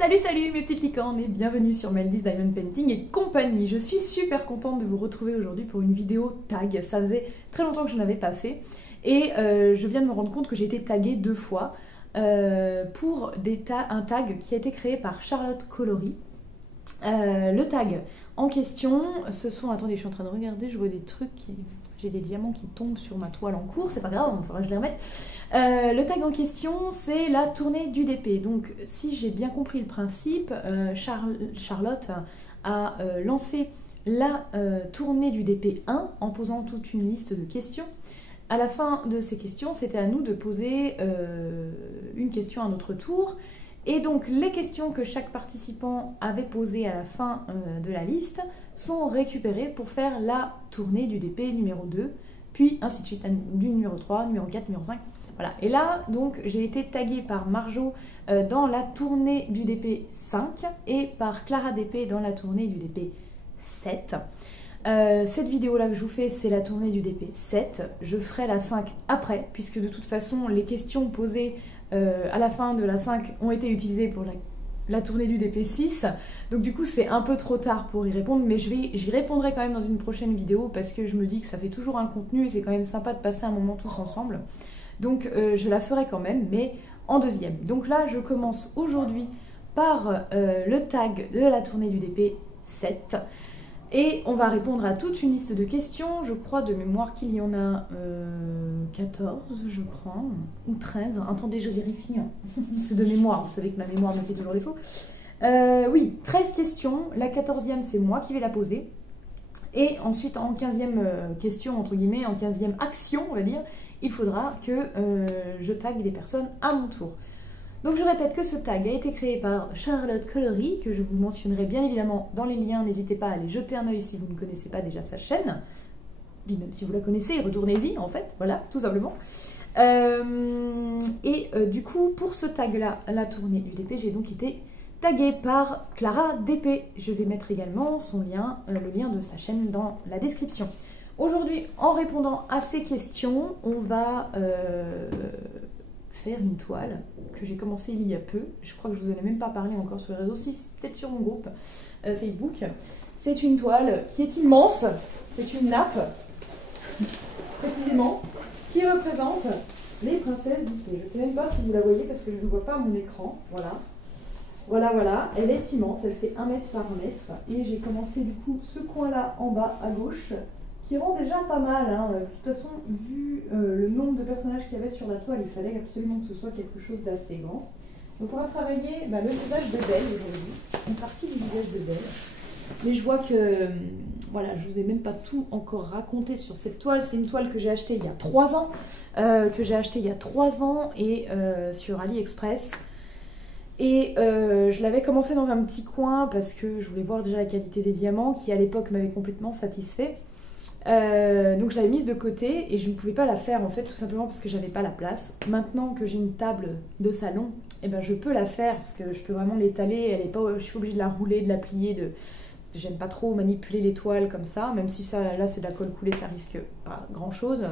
Salut salut mes petites licornes et bienvenue sur Meldy's Diamond Painting et compagnie. Je suis super contente de vous retrouver aujourd'hui pour une vidéo tag. Ça faisait très longtemps que je n'avais pas fait et je viens de me rendre compte que j'ai été taguée 2 fois pour un tag qui a été créé par Charlotte Colory. Le tag en question, ce sont... Attendez, je suis en train de regarder, je vois des trucs qui... J'ai des diamants qui tombent sur ma toile en cours, c'est pas grave, il faudra que je les remette. Le tag en question, c'est la tournée du DP. Donc, si j'ai bien compris le principe, Charlotte a lancé la tournée du DP 1 en posant toute une liste de questions. À la fin de ces questions, c'était à nous de poser une question à notre tour. Et donc, les questions que chaque participant avait posées à la fin de la liste sont récupérées pour faire la tournée du DP numéro 2, puis ainsi de suite, du numéro 3, numéro 4, numéro 5. Voilà. Et là, donc, j'ai été taguée par Marjo dans la tournée du DP 5 et par Clara DP dans la tournée du DP 7. Cette vidéo-là que je vous fais, c'est la tournée du DP 7. Je ferai la 5 après, puisque de toute façon, les questions posées à la fin de la 5 ont été utilisées pour la tournée du DP 6. Donc du coup, c'est un peu trop tard pour y répondre, mais j'y répondrai quand même dans une prochaine vidéo parce que je me dis que ça fait toujours un contenu et c'est quand même sympa de passer un moment tous ensemble. Donc je la ferai quand même, mais en deuxième. Donc là, je commence aujourd'hui par le tag de la tournée du DP 7. Et on va répondre à toute une liste de questions. Je crois de mémoire qu'il y en a 14, je crois, ou 13. Attendez, je vérifie, hein. Parce que de mémoire, vous savez que ma mémoire me fait toujours défaut. Oui, 13 questions. La 14e, c'est moi qui vais la poser. Et ensuite, en 15e question, entre guillemets, en 15e action, on va dire, il faudra que je tague des personnes à mon tour. Donc je répète que ce tag a été créé par Charlotte Colory, que je vous mentionnerai bien évidemment dans les liens. N'hésitez pas à aller jeter un œil si vous ne connaissez pas déjà sa chaîne. Puis même si vous la connaissez, retournez-y en fait, voilà, tout simplement. Du coup, pour ce tag-là, la tournée du DP, j'ai donc été taguée par Clara DP. Je vais mettre également son lien, le lien de sa chaîne dans la description. Aujourd'hui, en répondant à ces questions, on va... faire une toile que j'ai commencé il y a peu. Je crois que je vous en ai même pas parlé encore sur les réseaux, si peut-être sur mon groupe Facebook. C'est une toile qui est immense, c'est une nappe précisément qui représente les princesses Disney. Je sais même pas si vous la voyez parce que je ne vois pas à mon écran. Voilà. Voilà, elle est immense, elle fait 1 mètre par 1 mètre et j'ai commencé du coup ce coin là en bas à gauche qui rend déjà pas mal, hein. De toute façon, vu le nombre de personnages qu'il y avait sur la toile, il fallait absolument que ce soit quelque chose d'assez grand. Donc on va travailler le visage de Belle aujourd'hui, une partie du visage de Belle. Mais je vois que, voilà, je vous ai même pas tout encore raconté sur cette toile. C'est une toile que j'ai achetée il y a 3 ans, et sur AliExpress. Et je l'avais commencé dans un petit coin parce que je voulais voir déjà la qualité des diamants qui à l'époque m'avait complètement satisfait. Donc je l'avais mise de côté et je ne pouvais pas la faire en fait tout simplement parce que j'avais pas la place. Maintenant que j'ai une table de salon, eh ben, je peux la faire parce que je peux vraiment l'étaler. Elle est pas, je suis obligée de la rouler, de la plier, parce que j'aime pas trop manipuler les toiles comme ça, même si ça, là c'est de la colle coulée, ça risque pas grand chose.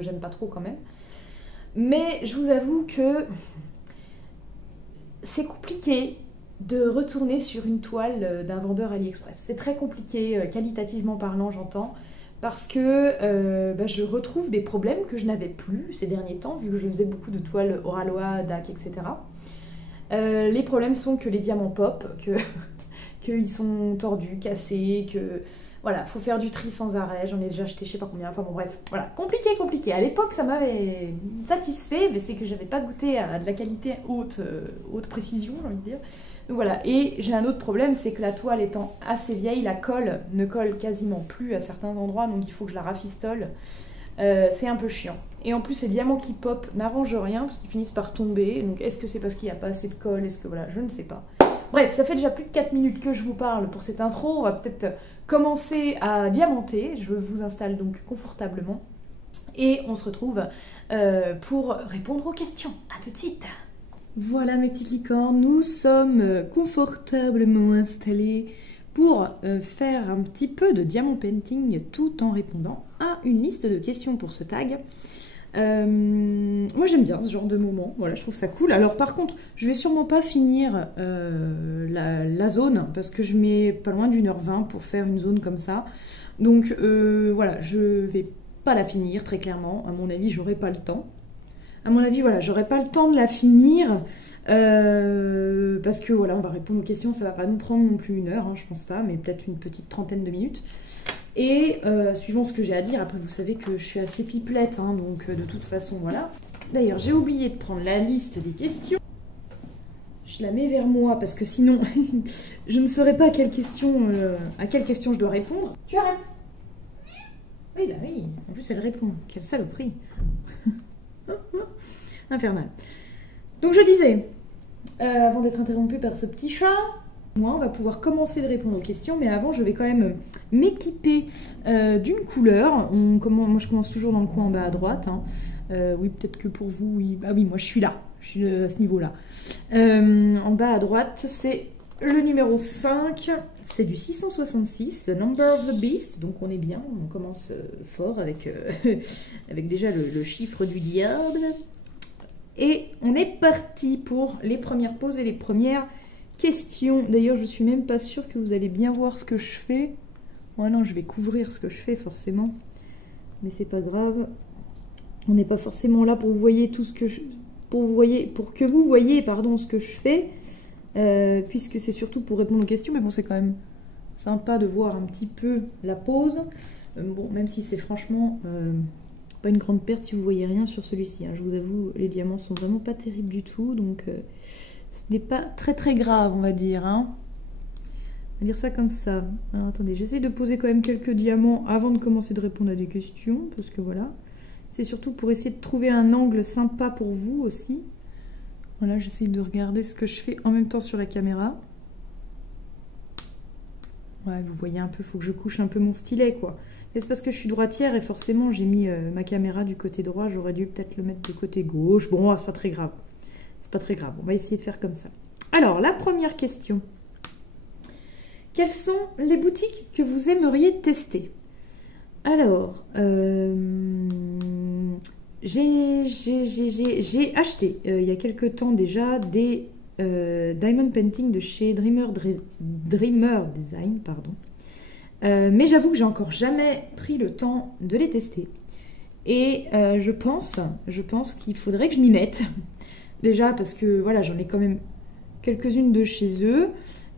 J'aime pas trop quand même. Mais je vous avoue que c'est compliqué de retourner sur une toile d'un vendeur AliExpress. C'est très compliqué, qualitativement parlant, j'entends. Parce que je retrouve des problèmes que je n'avais plus ces derniers temps, vu que je faisais beaucoup de toiles Oralois, DAC, etc. Les problèmes sont que les diamants pop, qu'ils sont tordus, cassés, que... Voilà, faut faire du tri sans arrêt, j'en ai déjà acheté je sais pas combien, enfin bon bref, voilà, compliqué. À l'époque ça m'avait satisfait, mais c'est que j'avais pas goûté à de la qualité haute précision, j'ai envie de dire. Donc voilà, et j'ai un autre problème, c'est que la toile étant assez vieille, la colle ne colle quasiment plus à certains endroits, donc il faut que je la rafistole. C'est un peu chiant. Et en plus ces diamants qui pop n'arrangent rien, parce qu'ils finissent par tomber, donc est-ce que c'est parce qu'il n'y a pas assez de colle, est-ce que voilà, je ne sais pas. Bref, ça fait déjà plus de 4 minutes que je vous parle pour cette intro, on va peut-être commencer à diamanter. Je vous installe donc confortablement et on se retrouve pour répondre aux questions. À tout de suite. Voilà mes petites licornes, nous sommes confortablement installés pour faire un petit peu de diamant painting tout en répondant à une liste de questions pour ce tag. moi j'aime bien ce genre de moment, voilà, je trouve ça cool. Alors par contre, je vais sûrement pas finir la zone, parce que je mets pas loin d'1h20 pour faire une zone comme ça. Donc voilà, je vais pas la finir très clairement, à mon avis j'aurai pas le temps. À mon avis, voilà, j'aurai pas le temps de la finir, parce que voilà, on va répondre aux questions, ça va pas nous prendre non plus 1 heure, hein, je pense pas, mais peut-être une petite trentaine de minutes. Et suivant ce que j'ai à dire, après vous savez que je suis assez pipelette, hein, donc de toute façon, voilà. D'ailleurs, j'ai oublié de prendre la liste des questions. Je la mets vers moi, parce que sinon, je ne saurais pas à quelle question je dois répondre. Tu arrêtes? Oui, bah oui, en plus elle répond. Quelle saloperie. Infernal. Donc je disais, avant d'être interrompue par ce petit chat, moi on va pouvoir commencer de répondre aux questions, mais avant je vais quand même m'équiper d'une couleur. Moi je commence toujours dans le coin en bas à droite, hein. Oui, peut-être que pour vous, oui. Ah oui, moi je suis là, je suis à ce niveau-là. En bas à droite, c'est le numéro 5, c'est du 666, The Number of the Beast, donc on est bien, on commence fort avec, avec déjà le chiffre du diable. Et on est parti pour les premières pauses et les premières questions. D'ailleurs, je suis même pas sûre que vous allez bien voir ce que je fais. Oh non, je vais couvrir ce que je fais forcément, mais c'est pas grave. On n'est pas forcément là pour vous voyez tout ce que je... pour que vous voyez pardon, ce que je fais. Puisque c'est surtout pour répondre aux questions, mais bon, c'est quand même sympa de voir un petit peu la pause. Bon, même si c'est franchement pas une grande perte si vous voyez rien sur celui-ci, hein. Je vous avoue, les diamants sont vraiment pas terribles du tout, donc ce n'est pas très très grave, on va dire, hein. On va dire ça comme ça. Alors attendez, j'essaie de poser quand même quelques diamants avant de commencer de répondre à des questions, parce que voilà, c'est surtout pour essayer de trouver un angle sympa pour vous aussi. Voilà, j'essaye de regarder ce que je fais en même temps sur la caméra. Ouais, vous voyez un peu, il faut que je couche un peu mon stylet, quoi. C'est parce que je suis droitière et forcément j'ai mis ma caméra du côté droit. J'aurais dû peut-être le mettre du côté gauche. Bon, c'est pas très grave. C'est pas très grave. On va essayer de faire comme ça. Alors, la première question. Quelles sont les boutiques que vous aimeriez tester? Alors, j'ai acheté il y a quelques temps déjà des diamond painting de chez Dreamer Design, pardon. Mais j'avoue que j'ai encore jamais pris le temps de les tester. Et je pense qu'il faudrait que je m'y mette. Déjà parce que voilà, j'en ai quand même quelques-unes de chez eux.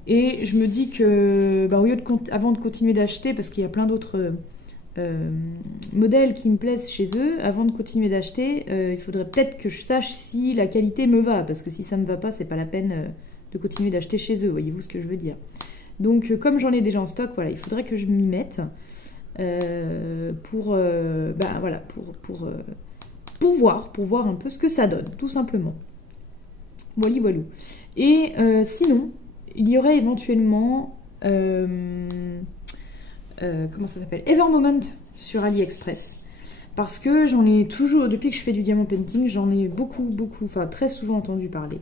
Et je me dis que bah, au lieu de avant de continuer d'acheter, parce qu'il y a plein d'autres modèles qui me plaisent chez eux, avant de continuer d'acheter, il faudrait peut-être que je sache si la qualité me va, parce que si ça me va pas, c'est pas la peine de continuer d'acheter chez eux, voyez-vous ce que je veux dire. Donc comme j'en ai déjà en stock, voilà, il faudrait que je m'y mette pour voir un peu ce que ça donne, tout simplement. Voilà, voilà. Et sinon, il y aurait éventuellement comment ça s'appelle, Evermoment sur AliExpress, parce que j'en ai toujours, depuis que je fais du diamant painting, j'en ai beaucoup, enfin très souvent entendu parler,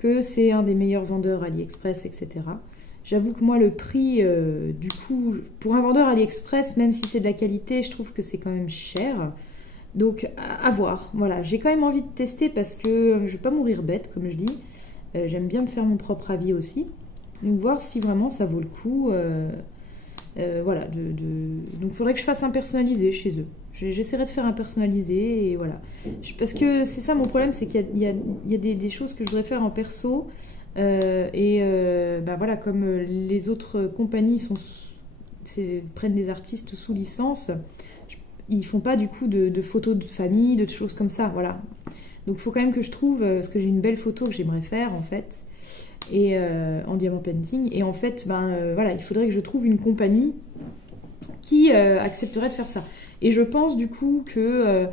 que c'est un des meilleurs vendeurs AliExpress, etc. J'avoue que moi le prix, du coup, pour un vendeur AliExpress, même si c'est de la qualité, je trouve que c'est quand même cher. Donc à voir, voilà, j'ai quand même envie de tester parce que je vais pas mourir bête, comme je dis. J'aime bien me faire mon propre avis aussi. Donc voir si vraiment ça vaut le coup. Voilà, donc il faudrait que je fasse un personnalisé chez eux. J'essaierai de faire un personnalisé et voilà. Parce que c'est ça mon problème, c'est qu'il y a des choses que je voudrais faire en perso. Bah voilà, comme les autres compagnies prennent des artistes sous licence, ils font pas du coup de photos de famille, de choses comme ça, voilà. Donc il faut quand même que je trouve, parce que j'ai une belle photo que j'aimerais faire en fait, et en diamant painting, et en fait voilà, il faudrait que je trouve une compagnie qui accepterait de faire ça. Et je pense du coup que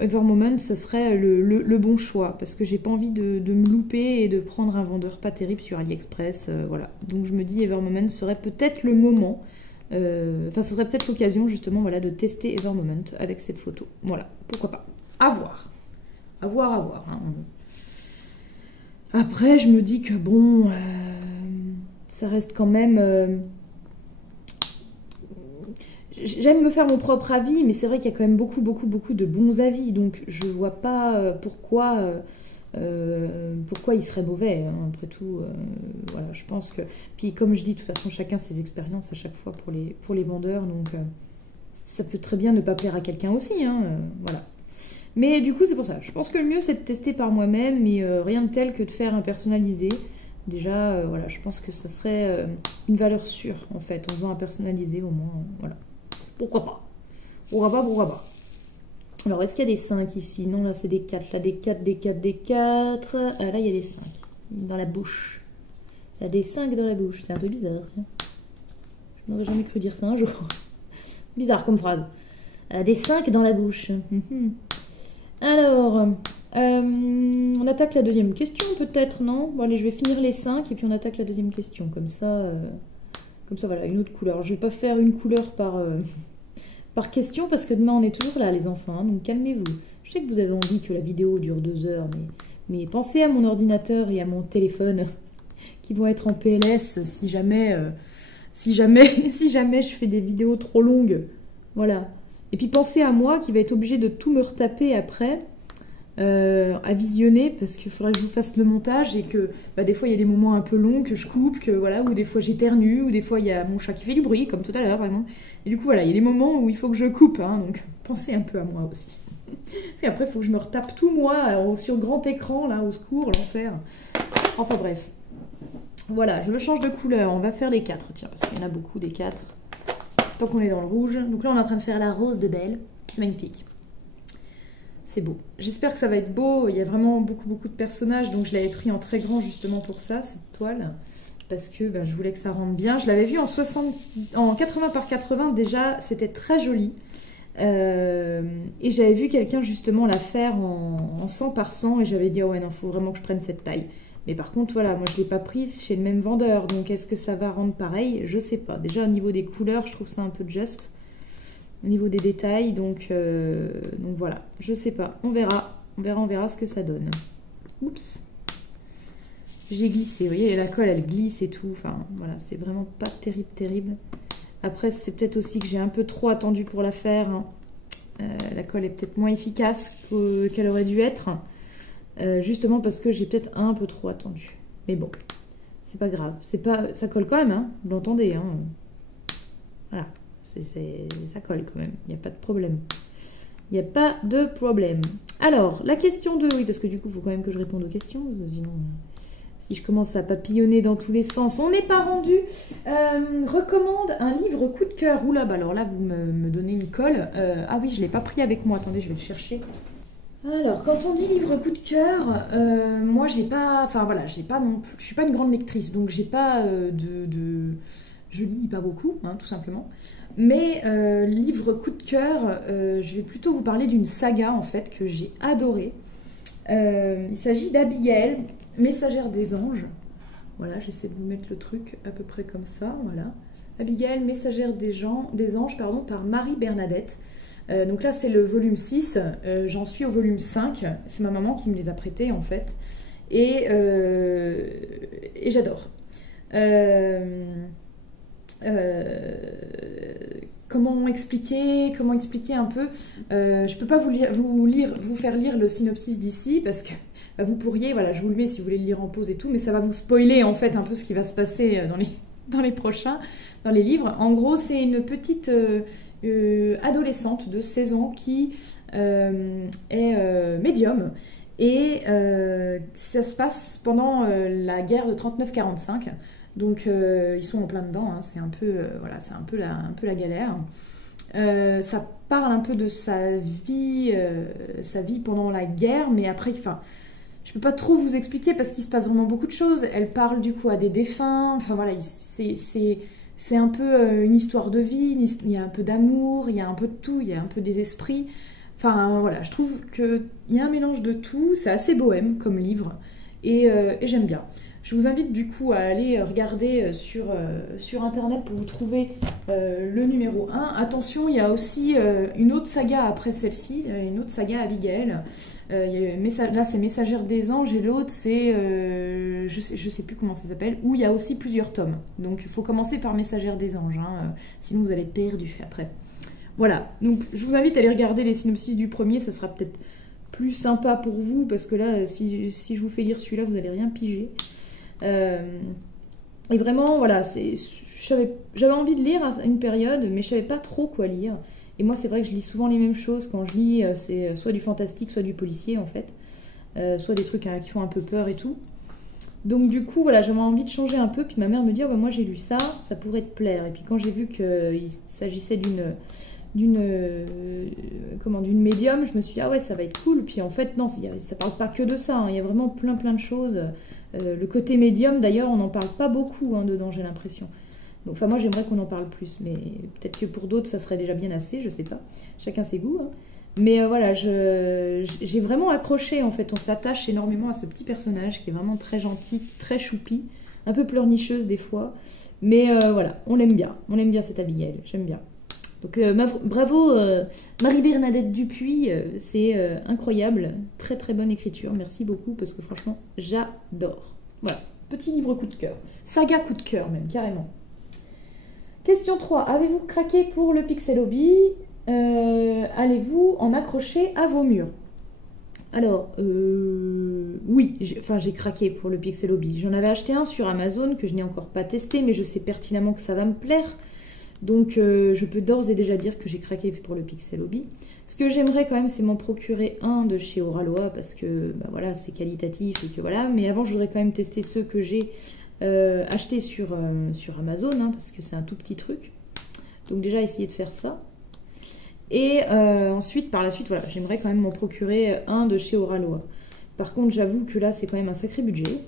Evermoment, ça serait le bon choix, parce que j'ai pas envie de me louper et de prendre un vendeur pas terrible sur AliExpress, voilà. Donc je me dis Evermoment serait peut-être le moment, enfin ça serait peut-être l'occasion justement, voilà, de tester Evermoment avec cette photo, voilà, pourquoi pas, à voir, hein. Après je me dis que bon, ça reste quand même... j'aime me faire mon propre avis, mais c'est vrai qu'il y a quand même beaucoup de bons avis, donc je vois pas pourquoi il serait mauvais, hein, après tout. Voilà, je pense que... Puis comme je dis, de toute façon, chacun ses expériences à chaque fois pour les vendeurs, donc ça peut très bien ne pas plaire à quelqu'un aussi, hein, voilà. Mais du coup, c'est pour ça. Je pense que le mieux, c'est de tester par moi-même, mais rien de tel que de faire un personnalisé. Déjà, voilà, je pense que ce serait une valeur sûre, en fait, en faisant un personnalisé, au moins, voilà. Pourquoi pas? Pourquoi pas? Alors, est-ce qu'il y a des 5 ici? Non, là, c'est des 4. Là, des 4, des 4, des 4. Ah, là, il y a des 5 dans la bouche. Là, des 5 dans la bouche. C'est un peu bizarre. Tiens. Je n'aurais jamais cru dire ça un jour. Bizarre comme phrase. Des 5 dans la bouche. Alors, on attaque la deuxième question, peut-être, non? Bon, allez, je vais finir les 5 et puis on attaque la deuxième question. Comme ça, voilà, une autre couleur. Je ne vais pas faire une couleur par question parce que demain, on est toujours là, les enfants. Hein, donc, calmez-vous. Je sais que vous avez envie que la vidéo dure 2 heures, mais pensez à mon ordinateur et à mon téléphone qui vont être en PLS si jamais je fais des vidéos trop longues. Voilà. Et puis pensez à moi qui va être obligé de tout me retaper après à visionner parce qu'il faudra que je vous fasse le montage et que des fois il y a des moments un peu longs que je coupe, que voilà, ou des fois j'éternue, ou des fois il y a mon chat qui fait du bruit comme tout à l'heure par exemple. Et du coup voilà, il y a des moments où il faut que je coupe, hein, donc pensez un peu à moi aussi. Et après il faut que je me retape tout moi sur grand écran là, au secours, l'enfer. Enfin bref. Voilà, je le change de couleur, on va faire les 4, tiens, parce qu'il y en a beaucoup des 4. Tant qu'on est dans le rouge. Donc là, on est en train de faire la rose de Belle. C'est magnifique. C'est beau. J'espère que ça va être beau. Il y a vraiment beaucoup de personnages. Donc je l'avais pris en très grand justement pour ça, cette toile. Parce que je voulais que ça rentre bien. Je l'avais vu en 80 par 80 déjà. C'était très joli. Et j'avais vu quelqu'un justement la faire en 100 par 100. Et j'avais dit, oh ouais, non, il faut vraiment que je prenne cette taille. Mais par contre, voilà, moi je ne l'ai pas prise chez le même vendeur. Donc est-ce que ça va rendre pareil? Je sais pas. Déjà au niveau des couleurs, je trouve ça un peu juste. Au niveau des détails, donc voilà. Je sais pas. On verra ce que ça donne. Oups. J'ai glissé. Vous voyez, la colle, elle glisse et tout. Enfin, voilà, c'est vraiment pas terrible. Après, c'est peut-être aussi que j'ai un peu trop attendu pour la faire. Hein. La colle est peut-être moins efficace qu'elle aurait dû être. Justement parce que j'ai peut-être un peu trop attendu. Mais bon, c'est pas grave. Ça colle quand même, hein, vous l'entendez. Hein. Voilà, ça colle quand même. Il n'y a pas de problème. Il n'y a pas de problème. Alors, la question 2, oui, parce que du coup, il faut quand même que je réponde aux questions. Sinon, si je commence à papillonner dans tous les sens, on n'est pas rendu. Recommande un livre coup de cœur. Oula, alors là, vous me donnez une colle. Ah oui, je ne l'ai pas pris avec moi. Attendez, je vais le chercher. Alors, quand on dit livre coup de cœur, moi j'ai pas, enfin voilà, j'ai pas non plus, je suis pas une grande lectrice, donc j'ai pas je lis pas beaucoup, hein, tout simplement. Mais livre coup de cœur, je vais plutôt vous parler d'une saga en fait que j'ai adorée. Il s'agit d'Abigail, messagère des anges. Voilà, j'essaie de vous mettre le truc à peu près comme ça, voilà. Abigail, messagère des anges, pardon, par Marie Bernadette. Donc là c'est le volume 6, j'en suis au volume 5, c'est ma maman qui me les a prêtés en fait, et j'adore. Comment expliquer un peu, je peux pas vous faire lire le synopsis d'ici parce que vous pourriez, voilà, je vous le mets si vous voulez le lire en pause et tout, mais ça va vous spoiler en fait un peu ce qui va se passer dans les livres. En gros, c'est une petite adolescente de 16 ans qui est médium et ça se passe pendant la guerre de 39-45. Donc ils sont en plein dedans, hein, c'est un peu voilà, c'est un peu la galère. Ça parle un peu de sa vie pendant la guerre, mais après, enfin, je peux pas trop vous expliquer parce qu'il se passe vraiment beaucoup de choses. Elle parle du coup à des défunts, enfin voilà, c'est un peu une histoire de vie, il y a un peu d'amour, il y a un peu de tout, il y a un peu des esprits. Enfin voilà, je trouve qu'il y a un mélange de tout, c'est assez bohème comme livre et j'aime bien. Je vous invite du coup à aller regarder sur internet pour vous trouver le numéro 1. Attention, il y a aussi une autre saga après celle-ci, une autre saga Abigail. Là c'est Messagère des anges et l'autre c'est, je sais plus comment ça s'appelle, où il y a aussi plusieurs tomes. Donc il faut commencer par Messagère des anges, hein, sinon vous allez être perdu après. Voilà, donc je vous invite à aller regarder les synopsis du premier, ça sera peut-être plus sympa pour vous, parce que là, si je vous fais lire celui-là, vous n'allez rien piger. Et vraiment, voilà, j'avais envie de lire à une période, mais je savais pas trop quoi lire. Et moi, c'est vrai que je lis souvent les mêmes choses quand je lis, c'est soit du fantastique, soit du policier, en fait. Soit des trucs qui font un peu peur et tout. Donc du coup, voilà, j'avais envie de changer un peu. Puis ma mère me dit, oh, bah, moi j'ai lu ça, ça pourrait te plaire. Et puis quand j'ai vu qu'il s'agissait d'une médium, je me suis dit, ah ouais, ça va être cool. Puis en fait, non, ça parle pas que de ça, hein. Il y a vraiment plein de choses. Le côté médium, d'ailleurs, on n'en parle pas beaucoup dedans, j'ai l'impression. Enfin, moi, j'aimerais qu'on en parle plus, mais peut-être que pour d'autres, ça serait déjà bien assez, je sais pas. Chacun ses goûts, hein. Mais voilà, j'ai vraiment accroché, en fait. On s'attache énormément à ce petit personnage qui est vraiment très gentil, très choupi, un peu pleurnicheuse des fois. Mais voilà, on l'aime bien. On aime bien cette Abigail, j'aime bien. Donc bravo Marie-Bernadette Dupuis, c'est incroyable. Très bonne écriture, merci beaucoup, parce que franchement, j'adore. Voilà, petit livre coup de cœur. Saga coup de cœur même, carrément. Question 3. Avez-vous craqué pour le Pixel Hobby? Allez-vous en accrocher à vos murs? Alors, oui, j'ai craqué pour le Pixel Hobby. J'en avais acheté un sur Amazon que je n'ai encore pas testé, mais je sais pertinemment que ça va me plaire. Donc, je peux d'ores et déjà dire que j'ai craqué pour le Pixel Hobby. Ce que j'aimerais quand même, c'est m'en procurer un de chez Oraloa, parce que bah, voilà, c'est qualitatif et que voilà. Mais avant, je voudrais quand même tester ceux que j'ai achetés sur Amazon, parce que c'est un tout petit truc. Donc déjà, essayer de faire ça. Et ensuite, par la suite, voilà, j'aimerais quand même m'en procurer un de chez Oraloa. Par contre, j'avoue que là, c'est quand même un sacré budget.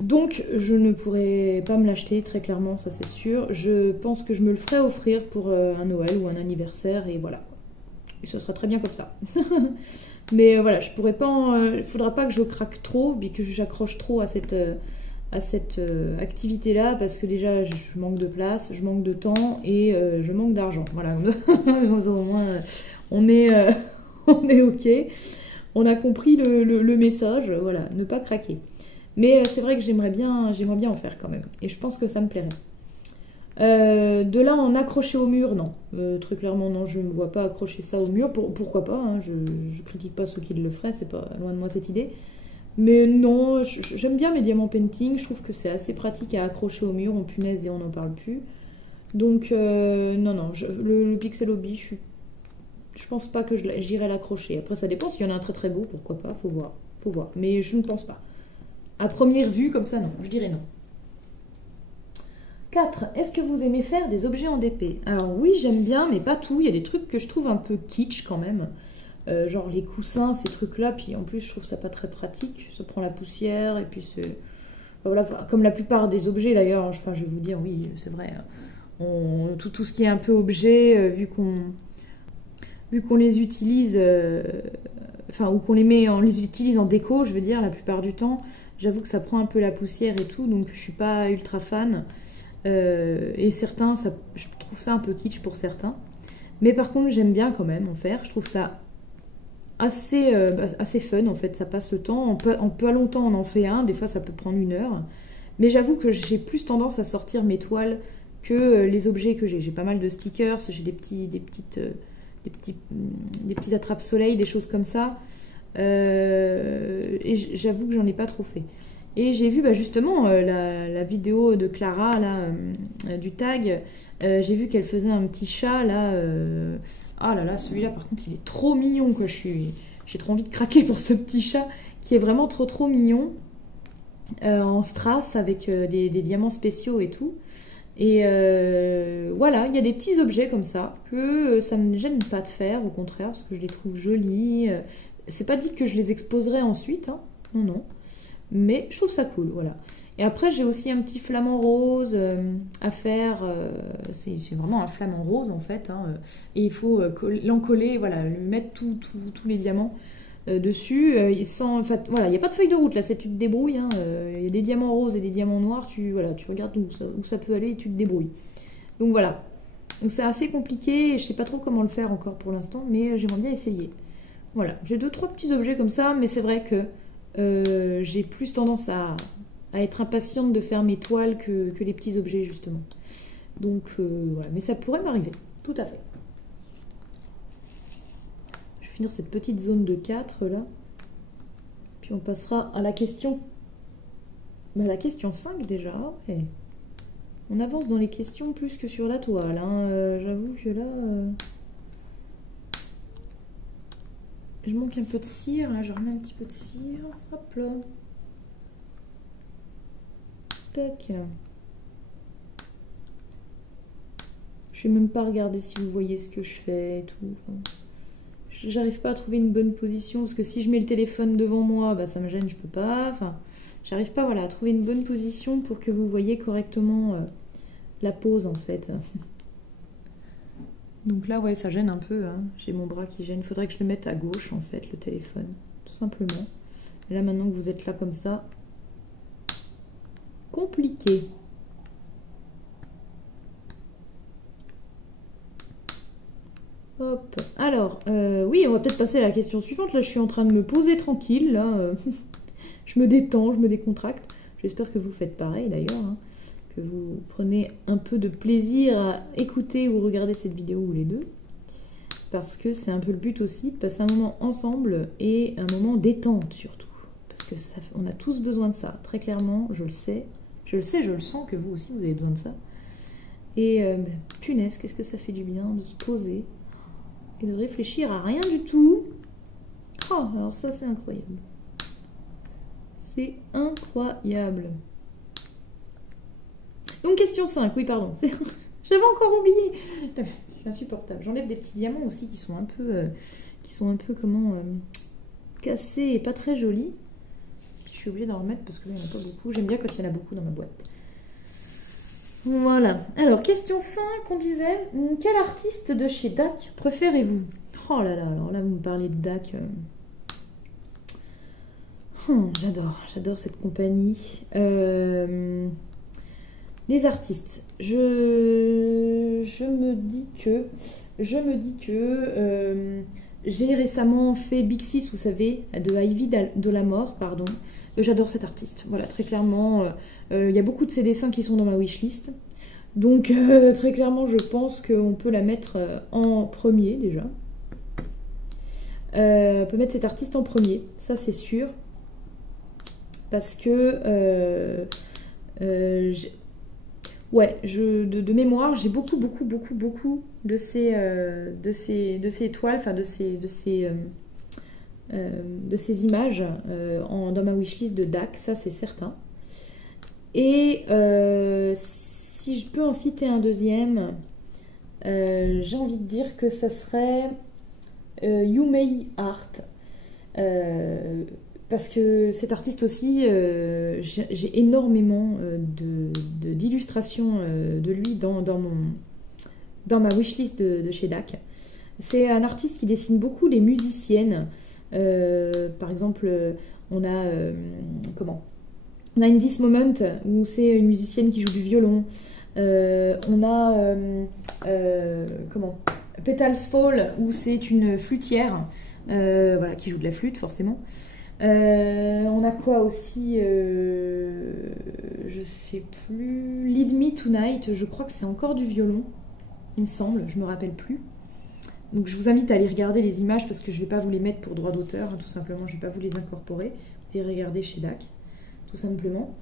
Donc, je ne pourrais pas me l'acheter, très clairement, ça c'est sûr. Je pense que je me le ferai offrir pour un Noël ou un anniversaire, et voilà. Et ça sera très bien comme ça. Mais voilà, je pourrais pas. Il faudra pas que je craque trop, et que j'accroche trop à cette activité-là, parce que déjà, je manque de place, je manque de temps, et je manque d'argent. Voilà, au moins, on est OK. On a compris le message, voilà, ne pas craquer. Mais c'est vrai que j'aimerais bien en faire quand même. Et je pense que ça me plairait. De là, en accrocher au mur, non. Très clairement, non, je ne me vois pas accrocher ça au mur. Pourquoi pas, hein, je critique pas ceux qui le feraient, c'est pas loin de moi cette idée. Mais non, j'aime bien mes diamants painting. Je trouve que c'est assez pratique à accrocher au mur. On punaise et on n'en parle plus. Donc, non, le Pixel Hobby, je pense pas que j'irai l'accrocher. Après, ça dépend. S'il y en a un très beau, pourquoi pas, faut voir. Mais je ne pense pas. À première vue, comme ça, non. Je dirais non. 4. Est-ce que vous aimez faire des objets en DP? Alors oui, j'aime bien, mais pas tout. Il y a des trucs que je trouve un peu kitsch quand même. Genre les coussins, ces trucs-là. Puis en plus, je trouve ça pas très pratique. Ça prend la poussière. Et puis c'est... Voilà, comme la plupart des objets d'ailleurs. Enfin, je vais vous dire, oui, c'est vrai. Tout ce qui est un peu objet, vu qu'on les utilise... Enfin, ou qu'on les utilise en déco, je veux dire, la plupart du temps... J'avoue que ça prend un peu la poussière et tout, donc je suis pas ultra fan. Et certains, je trouve ça un peu kitsch pour certains. Mais par contre, j'aime bien quand même en faire. Je trouve ça assez fun en fait. Ça passe le temps. En peu longtemps, on en fait un. Des fois, ça peut prendre 1 heure. Mais j'avoue que j'ai plus tendance à sortir mes toiles que les objets que j'ai. J'ai pas mal de stickers, j'ai des petits attrape-soleil, des choses comme ça. Et j'avoue que j'en ai pas trop fait. Et j'ai vu justement la vidéo de Clara là, du tag. J'ai vu qu'elle faisait un petit chat là. Ah là là, celui-là par contre il est trop mignon quoi. J'ai trop envie de craquer pour ce petit chat qui est vraiment trop mignon, en strass avec des diamants spéciaux et tout. Et voilà, il y a des petits objets comme ça que ça ne me gêne pas de faire, au contraire, parce que je les trouve jolis. C'est pas dit que je les exposerai ensuite, hein. Non. Mais je trouve ça cool, voilà. Et après, j'ai aussi un petit flamant rose à faire. C'est vraiment un flamant rose, en fait. Hein, et il faut l'encoller, voilà, lui mettre tous les diamants dessus. Voilà, il n'y a pas de feuille de route, là, tu te débrouilles. Hein, il y a des diamants roses et des diamants noirs. Tu regardes où ça peut aller et tu te débrouilles. Donc voilà. Donc c'est assez compliqué. Je ne sais pas trop comment le faire encore pour l'instant, mais j'aimerais bien essayer. Voilà, j'ai 2-3 petits objets comme ça, mais c'est vrai que j'ai plus tendance à être impatiente de faire mes toiles que les petits objets, justement. Donc, voilà, mais ça pourrait m'arriver. tout à fait. Je vais finir cette petite zone de 4 là. Puis on passera à la question... Bah, la question 5 déjà. Ouais. On avance dans les questions plus que sur la toile. Hein. J'avoue que là... Je manque un peu de cire. Là, je remets un petit peu de cire. Hop là. Tac. Je vais même pas regarder si vous voyez ce que je fais et tout. Enfin, j'arrive pas à trouver une bonne position parce que si je mets le téléphone devant moi, bah, ça me gêne, je peux pas. Enfin, j'arrive pas voilà, à trouver une bonne position pour que vous voyez correctement la pose en fait. Donc là, ouais, ça gêne un peu. Hein. J'ai mon bras qui gêne. Il faudrait que je le mette à gauche en fait, le téléphone, tout simplement. Et là, maintenant que vous êtes là comme ça, compliqué. Hop. Alors, oui, on va peut-être passer à la question suivante. Là, je suis en train de me poser tranquille. Là, je me détends, je me décontracte. J'espère que vous faites pareil d'ailleurs. Hein, que vous prenez un peu de plaisir à écouter ou regarder cette vidéo ou les deux. Parce que c'est un peu le but aussi de passer un moment ensemble et un moment détente surtout. Parce que ça, on a tous besoin de ça, très clairement, je le sais. Je le sais, je le sens que vous aussi vous avez besoin de ça. Et punaise, qu'est-ce que ça fait du bien de se poser et de réfléchir à rien du tout. Oh, alors ça c'est incroyable. C'est incroyable. Donc question 5, oui pardon. J'avais encore oublié. C'est insupportable. J'enlève des petits diamants aussi qui sont un peu comment cassés et pas très jolis. Je suis obligée d'en remettre parce qu'il n'y en a pas beaucoup. J'aime bien quand il y en a beaucoup dans ma boîte. Voilà. Alors, question 5, on disait, quel artiste de chez DAC préférez-vous? Oh là là, alors là, vous me parlez de DAC. J'adore cette compagnie. Les artistes. Je me dis que j'ai récemment fait Big Sis, vous savez, de Ivy Dolamore, pardon. J'adore cet artiste. Voilà, très clairement, il y a beaucoup de ses dessins qui sont dans ma wishlist. Donc, très clairement, je pense qu'on peut la mettre en premier, déjà. On peut mettre cet artiste en premier, ça c'est sûr. Parce que... ouais, de mémoire, j'ai beaucoup de ces toiles, enfin de ces images dans ma wishlist de DAC, ça c'est certain. Et si je peux en citer un deuxième, j'ai envie de dire que ça serait Yumei Art. Parce que cet artiste aussi, j'ai énormément d'illustrations de lui dans ma wishlist de chez DAC. C'est un artiste qui dessine beaucoup les musiciennes. Par exemple, on a In This Moment, où c'est une musicienne qui joue du violon. On a Petals Fall, où c'est une flûtière voilà, qui joue de la flûte forcément. On a quoi aussi, je sais plus, Lead Me Tonight, je crois que c'est encore du violon, il me semble, je me rappelle plus. Donc je vous invite à aller regarder les images parce que je ne vais pas vous les mettre pour droit d'auteur, hein, tout simplement, je ne vais pas vous les incorporer. Vous irez regarder chez DAC, tout simplement.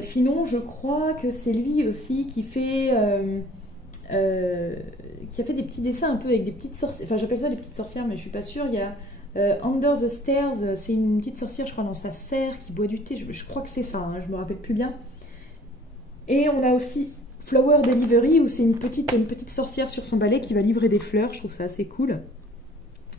Sinon, je crois que c'est lui aussi qui fait... qui a fait des petits dessins un peu avec des petites sorcières, enfin j'appelle ça des petites sorcières mais je suis pas sûre. Il y a Under the Stairs, c'est une petite sorcière je crois dans sa serre qui boit du thé, je crois que c'est ça, hein, je me rappelle plus bien. Et on a aussi Flower Delivery où c'est une petite sorcière sur son balai qui va livrer des fleurs, je trouve ça assez cool.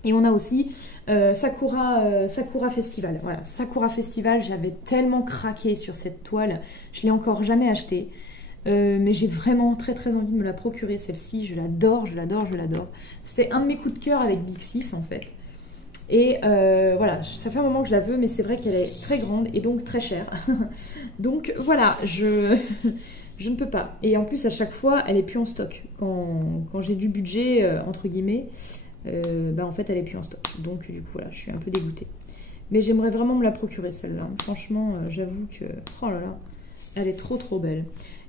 Et on a aussi Sakura Festival, voilà, Sakura Festival, j'avais tellement craqué sur cette toile, je l'ai encore jamais achetée. Mais j'ai vraiment très envie de me la procurer celle-ci, je l'adore. C'était un de mes coups de cœur avec Big Sis en fait. Et voilà, ça fait un moment que je la veux, mais c'est vrai qu'elle est très grande et donc très chère. Donc voilà, je ne peux pas. Et en plus à chaque fois, elle est plus en stock. Quand j'ai du budget, entre guillemets, bah en fait elle est plus en stock. Donc du coup voilà, je suis un peu dégoûtée. Mais j'aimerais vraiment me la procurer celle-là. Franchement, j'avoue que... Oh là là, elle est trop belle.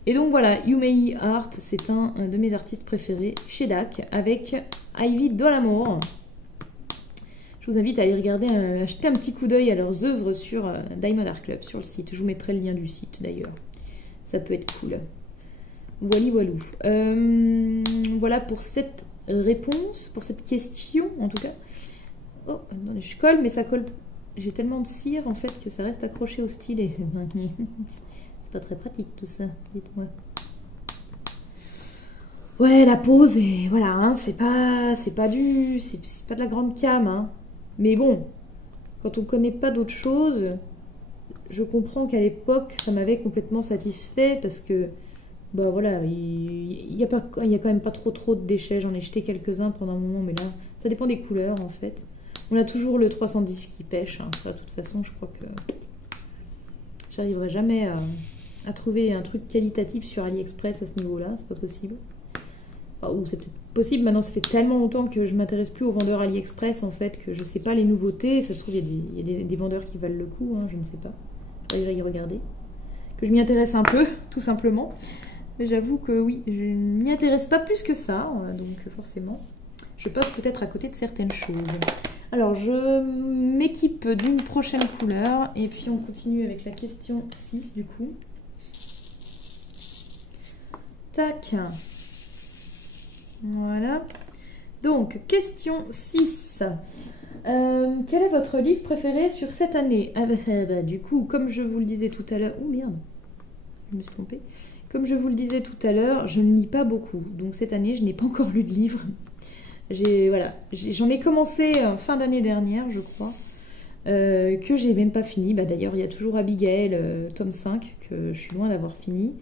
Et donc voilà, Yumei Art, c'est un de mes artistes préférés chez DAC, avec Ivy Dolamour. Je vous invite à aller regarder, acheter un petit coup d'œil à leurs œuvres sur Diamond Art Club, sur le site. Je vous mettrai le lien du site d'ailleurs. Ça peut être cool. Voilà, voilou. Voilà pour cette réponse, pour cette question en tout cas. Oh, attendez, je colle, mais ça colle. J'ai tellement de cire en fait que ça reste accroché au stylet. C'est pas très pratique tout ça, dites-moi. Ouais, la pose, et voilà, hein, c'est pas de la grande cam, hein. Mais bon, quand on connaît pas d'autre chose, je comprends qu'à l'époque, ça m'avait complètement satisfait parce que, bah voilà, il y a quand même pas trop de déchets. J'en ai jeté quelques-uns pendant un moment, mais là, ça dépend des couleurs en fait. On a toujours le 310 qui pêche, hein. Ça, de toute façon, je crois que j'arriverai jamais à trouver un truc qualitatif sur AliExpress à ce niveau-là, c'est pas possible. Ou c'est peut-être possible, maintenant ça fait tellement longtemps que je m'intéresse plus aux vendeurs AliExpress en fait, que je sais pas les nouveautés. Ça se trouve il y a des vendeurs qui valent le coup, hein, je ne sais pas. Faudrait que j'aille regarder. Que je m'y intéresse un peu, tout simplement. Mais j'avoue que oui, je ne m'y intéresse pas plus que ça, donc forcément, je passe peut-être à côté de certaines choses. Alors je m'équipe d'une prochaine couleur, et puis on continue avec la question 6 du coup. Tac. Voilà. Donc, question 6. Quel est votre livre préféré sur cette année? Du coup, comme je vous le disais tout à l'heure... Oh merde, je me suis trompée. Comme je vous le disais tout à l'heure, je ne lis pas beaucoup. Donc cette année, je n'ai pas encore lu de livre. J'en ai commencé fin d'année dernière, je crois, que j'ai même pas fini. Bah, d'ailleurs, il y a toujours Abigail, tome 5, que je suis loin d'avoir fini.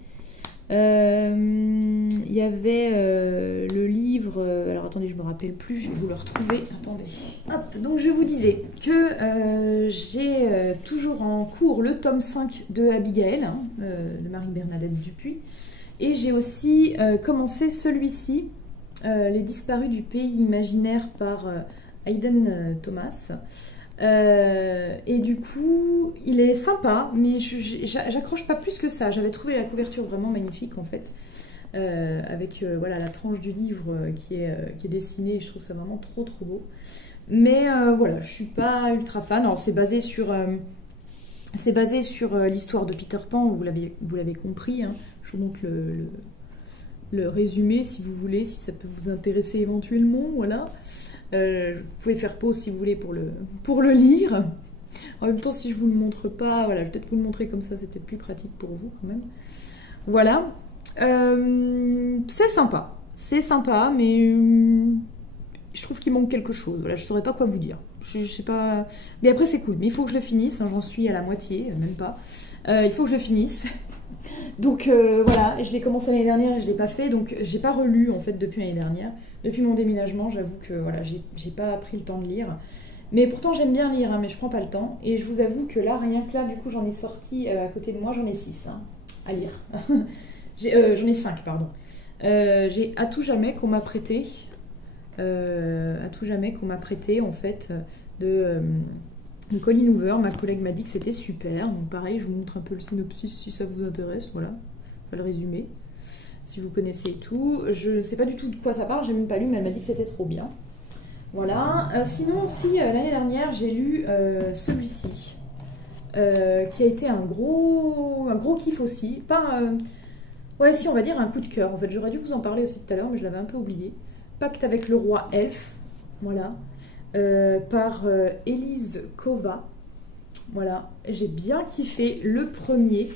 Il y avait le livre, alors attendez, je me rappelle plus, je vais vous le retrouver, attendez. Hop, donc je vous disais que j'ai toujours en cours le tome 5 de Abigail, hein, de Marie-Bernadette Dupuis, et j'ai aussi commencé celui-ci, Les disparus du pays imaginaire par Hayden Thomas. Et du coup, il est sympa, mais j'accroche pas plus que ça. J'avais trouvé la couverture vraiment magnifique en fait, avec voilà, la tranche du livre qui est dessinée. Je trouve ça vraiment trop beau. Mais voilà, je suis pas ultra fan. Alors c'est basé sur l'histoire de Peter Pan, vous l'avez compris, hein. Je vous montre le résumé si vous voulez, si ça peut vous intéresser éventuellement, voilà. Vous pouvez faire pause si vous voulez pour le lire. En même temps, si je vous le montre pas, voilà, je vais peut-être vous le montrer comme ça, c'est peut-être plus pratique pour vous quand même. Voilà. C'est sympa, mais je trouve qu'il manque quelque chose. Voilà, je saurais pas quoi vous dire. Je sais pas. Mais après, c'est cool. Mais il faut que je le finisse. Hein, j'en suis à la moitié, même pas. Il faut que je le finisse. Donc voilà, je l'ai commencé l'année dernière et je l'ai pas fait. Donc j'ai pas relu en fait depuis l'année dernière. Depuis mon déménagement, j'avoue que voilà, j'ai pas pris le temps de lire. Mais pourtant j'aime bien lire, hein, mais je prends pas le temps. Et je vous avoue que là, rien que là, du coup, j'en ai sorti à côté de moi, j'en ai 6 hein, à lire. J'en ai 5, pardon. J'ai À tout jamais qu'on m'a prêté. À tout jamais qu'on m'a prêté en fait de Colleen Hoover. Ma collègue m'a dit que c'était super. Donc pareil, je vous montre un peu le synopsis si ça vous intéresse. Voilà, enfin, le résumé. Si vous connaissez et tout. Je ne sais pas du tout de quoi ça parle, j'ai même pas lu, mais elle m'a dit que c'était trop bien. Voilà. Sinon aussi, l'année dernière, j'ai lu celui-ci, qui a été un gros kiff aussi. Ouais, si, on va dire un coup de cœur. En fait, j'aurais dû vous en parler aussi tout à l'heure, mais je l'avais un peu oublié. Pacte avec le roi elfe, voilà, par Elise Kova. Voilà, j'ai bien kiffé le premier.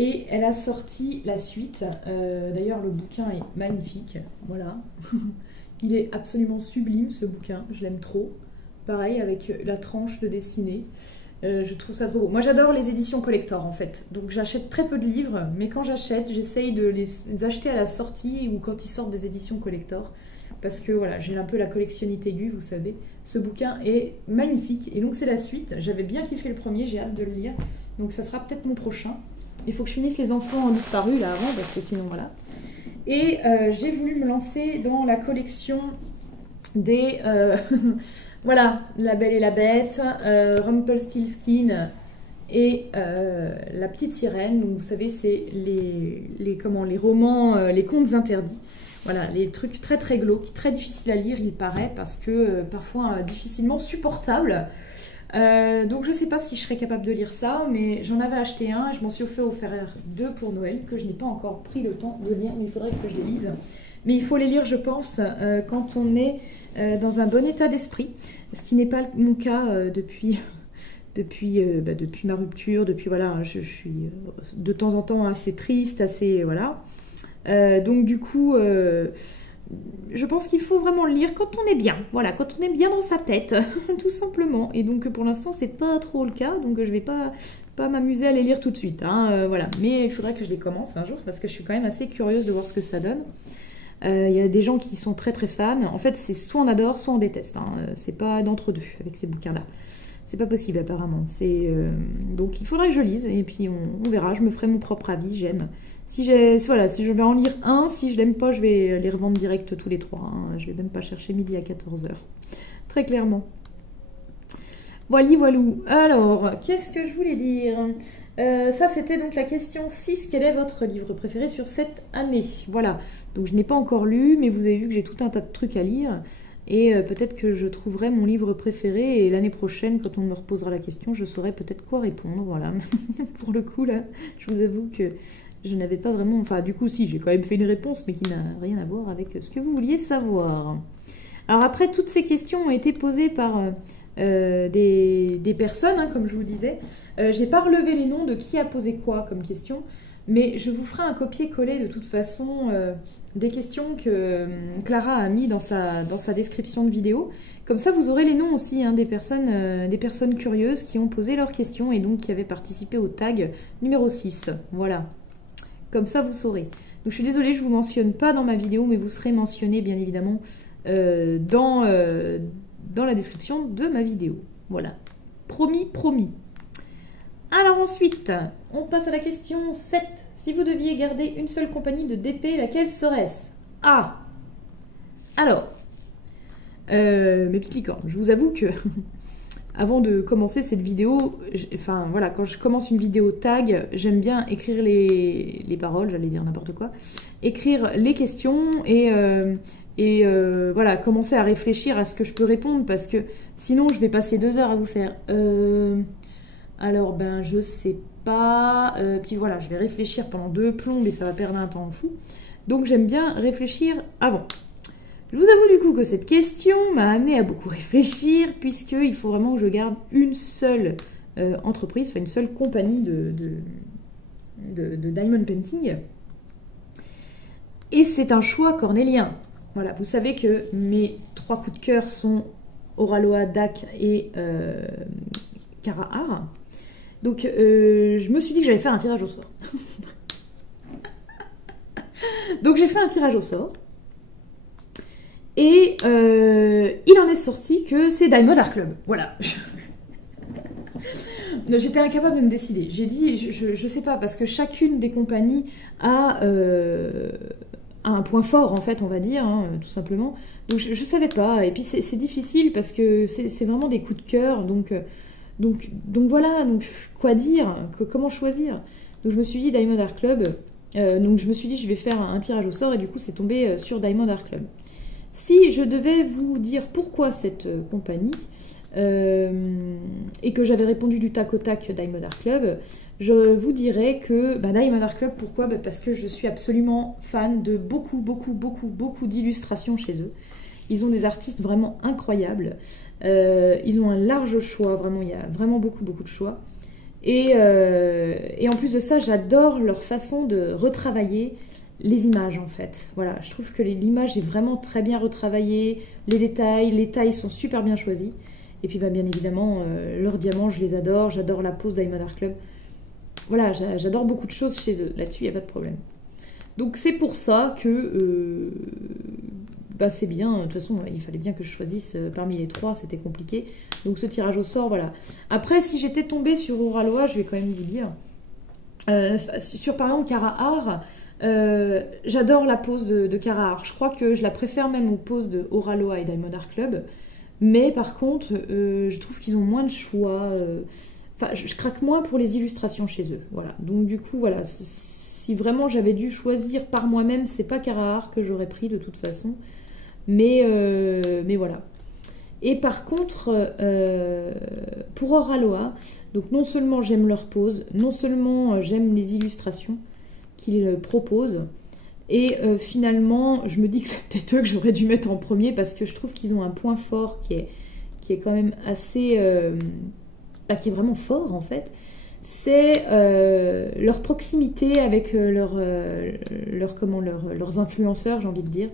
Et elle a sorti la suite. D'ailleurs, le bouquin est magnifique. Voilà. Il est absolument sublime, ce bouquin. Je l'aime trop. Pareil, avec la tranche de dessinée. Je trouve ça trop beau. Moi, j'adore les éditions collector, en fait. Donc, j'achète très peu de livres. Mais quand j'achète, j'essaye de les acheter à la sortie ou quand ils sortent des éditions collector. Parce que, voilà, j'ai un peu la collectionnite aiguë, vous savez. Ce bouquin est magnifique. Et donc, c'est la suite. J'avais bien kiffé le premier. J'ai hâte de le lire. Donc, ça sera peut-être mon prochain. Il faut que je finisse Les enfants disparus là avant, parce que sinon voilà. Et j'ai voulu me lancer dans la collection des voilà, La Belle et la Bête, Rumpelstiltskin et La Petite Sirène. Donc vous savez, c'est les romans, les contes interdits. Voilà, les trucs très très glauques, très difficiles à lire, il paraît, parce que parfois difficilement supportables. Donc je ne sais pas si je serais capable de lire ça, mais j'en avais acheté un, je m'en suis offert 2 pour Noël, que je n'ai pas encore pris le temps de lire, mais il faudrait que je les lise. Mais il faut les lire, je pense, quand on est dans un bon état d'esprit, ce qui n'est pas mon cas depuis ma rupture, voilà, je suis de temps en temps assez triste, assez, voilà. Donc du coup, je pense qu'il faut vraiment le lire quand on est bien, voilà, quand on est bien dans sa tête, tout simplement. Et donc pour l'instant, c'est pas trop le cas, donc je vais pas m'amuser à les lire tout de suite, hein, voilà. Mais il faudrait que je les commence un jour, parce que je suis quand même assez curieuse de voir ce que ça donne. Il y a des gens qui sont très très fans. En fait, c'est soit on adore, soit on déteste, hein. C'est pas d'entre-deux avec ces bouquins-là. C'est pas possible apparemment. Donc il faudrait que je lise et puis on verra. Je me ferai mon propre avis. J'aime. Si je vais en lire un, si je l'aime pas, je vais les revendre direct tous les 3. Hein. Je vais même pas chercher midi à 14 h. Très clairement. Voilou. Alors, qu'est-ce que je voulais dire? Ça, c'était donc la question 6. Quel est votre livre préféré sur cette année? Voilà. Donc je n'ai pas encore lu, mais vous avez vu que j'ai tout un tas de trucs à lire. Et peut-être que je trouverai mon livre préféré et l'année prochaine, quand on me reposera la question, je saurai peut-être quoi répondre, voilà. Pour le coup, là, je vous avoue que je n'avais pas vraiment... Enfin, du coup, si, j'ai quand même fait une réponse, mais qui n'a rien à voir avec ce que vous vouliez savoir. Alors après, toutes ces questions ont été posées par des personnes, hein, comme je vous disais. J'ai pas relevé les noms de qui a posé quoi comme question, mais je vous ferai un copier-coller de toute façon... des questions que Clara a mis dans sa description de vidéo. Comme ça, vous aurez les noms aussi, hein, des personnes curieuses qui ont posé leurs questions et donc qui avaient participé au tag numéro 6. Voilà. Comme ça, vous saurez. Donc, je suis désolée, je ne vous mentionne pas dans ma vidéo, mais vous serez mentionné, bien évidemment, dans la description de ma vidéo. Voilà. Promis, promis. Alors ensuite, on passe à la question 7. Si vous deviez garder une seule compagnie de DP, laquelle serait-ce? Ah! Alors, mes petites licornes, je vous avoue que avant de commencer cette vidéo, enfin voilà, quand je commence une vidéo tag, j'aime bien écrire les paroles, j'allais dire n'importe quoi, écrire les questions et voilà, commencer à réfléchir à ce que je peux répondre, parce que sinon je vais passer 2 heures à vous faire alors ben je sais pas, puis voilà, je vais réfléchir pendant 2 plombs et ça va perdre un temps fou. Donc j'aime bien réfléchir avant. Je vous avoue du coup que cette question m'a amené à beaucoup réfléchir, puisqu'il faut vraiment que je garde une seule entreprise, enfin une seule compagnie de diamond painting. Et c'est un choix cornélien. Voilà, vous savez que mes 3 coups de cœur sont Oraloa, DAC et Caraar. Donc, je me suis dit que j'allais faire un tirage au sort. Donc, j'ai fait un tirage au sort. Et il en est sorti que c'est Diamond Art Club. Voilà. J'étais incapable de me décider. J'ai dit, je sais pas, parce que chacune des compagnies a un point fort, en fait, on va dire, hein, tout simplement. Donc, je savais pas. Et puis, c'est difficile parce que c'est vraiment des coups de cœur. Donc voilà, donc quoi dire, comment choisir? Donc je me suis dit Diamond Art Club, donc je me suis dit je vais faire un tirage au sort et du coup c'est tombé sur Diamond Art Club. Si je devais vous dire pourquoi cette compagnie, et que j'avais répondu du tac au tac Diamond Art Club, je vous dirais que Diamond Art Club, pourquoi? Parce que je suis absolument fan de beaucoup d'illustrations chez eux. Ils ont des artistes vraiment incroyables. Ils ont un large choix, vraiment, il y a vraiment beaucoup de choix. Et en plus de ça, j'adore leur façon de retravailler les images, en fait. Voilà, je trouve que l'image est vraiment très bien retravaillée, les tailles sont super bien choisies. Et puis, bien évidemment, leurs diamants, je les adore. J'adore la pose Diamond Art Club. Voilà, j'adore beaucoup de choses chez eux. Là-dessus, il n'y a pas de problème. Donc, c'est pour ça que... c'est bien, de toute façon il fallait bien que je choisisse parmi les 3, c'était compliqué, donc ce tirage au sort, voilà. Après, si j'étais tombée sur Oraloa, je vais quand même vous dire, sur par exemple Caraar, j'adore la pose de Caraar, je crois que je la préfère même aux poses de Oraloa et Diamond Art Club, mais par contre je trouve qu'ils ont moins de choix, Enfin, je craque moins pour les illustrations chez eux. Voilà. Donc du coup, voilà. Si vraiment j'avais dû choisir par moi-même, c'est pas Carrare que j'aurais pris de toute façon. Mais voilà. Et par contre, pour Oraloa, donc non seulement j'aime leur pose, non seulement j'aime les illustrations qu'ils proposent, et finalement, je me dis que c'est peut-être eux que j'aurais dû mettre en premier parce que je trouve qu'ils ont un point fort qui est quand même assez... qui est vraiment fort en fait. C'est leur proximité avec leurs influenceurs, j'ai envie de dire.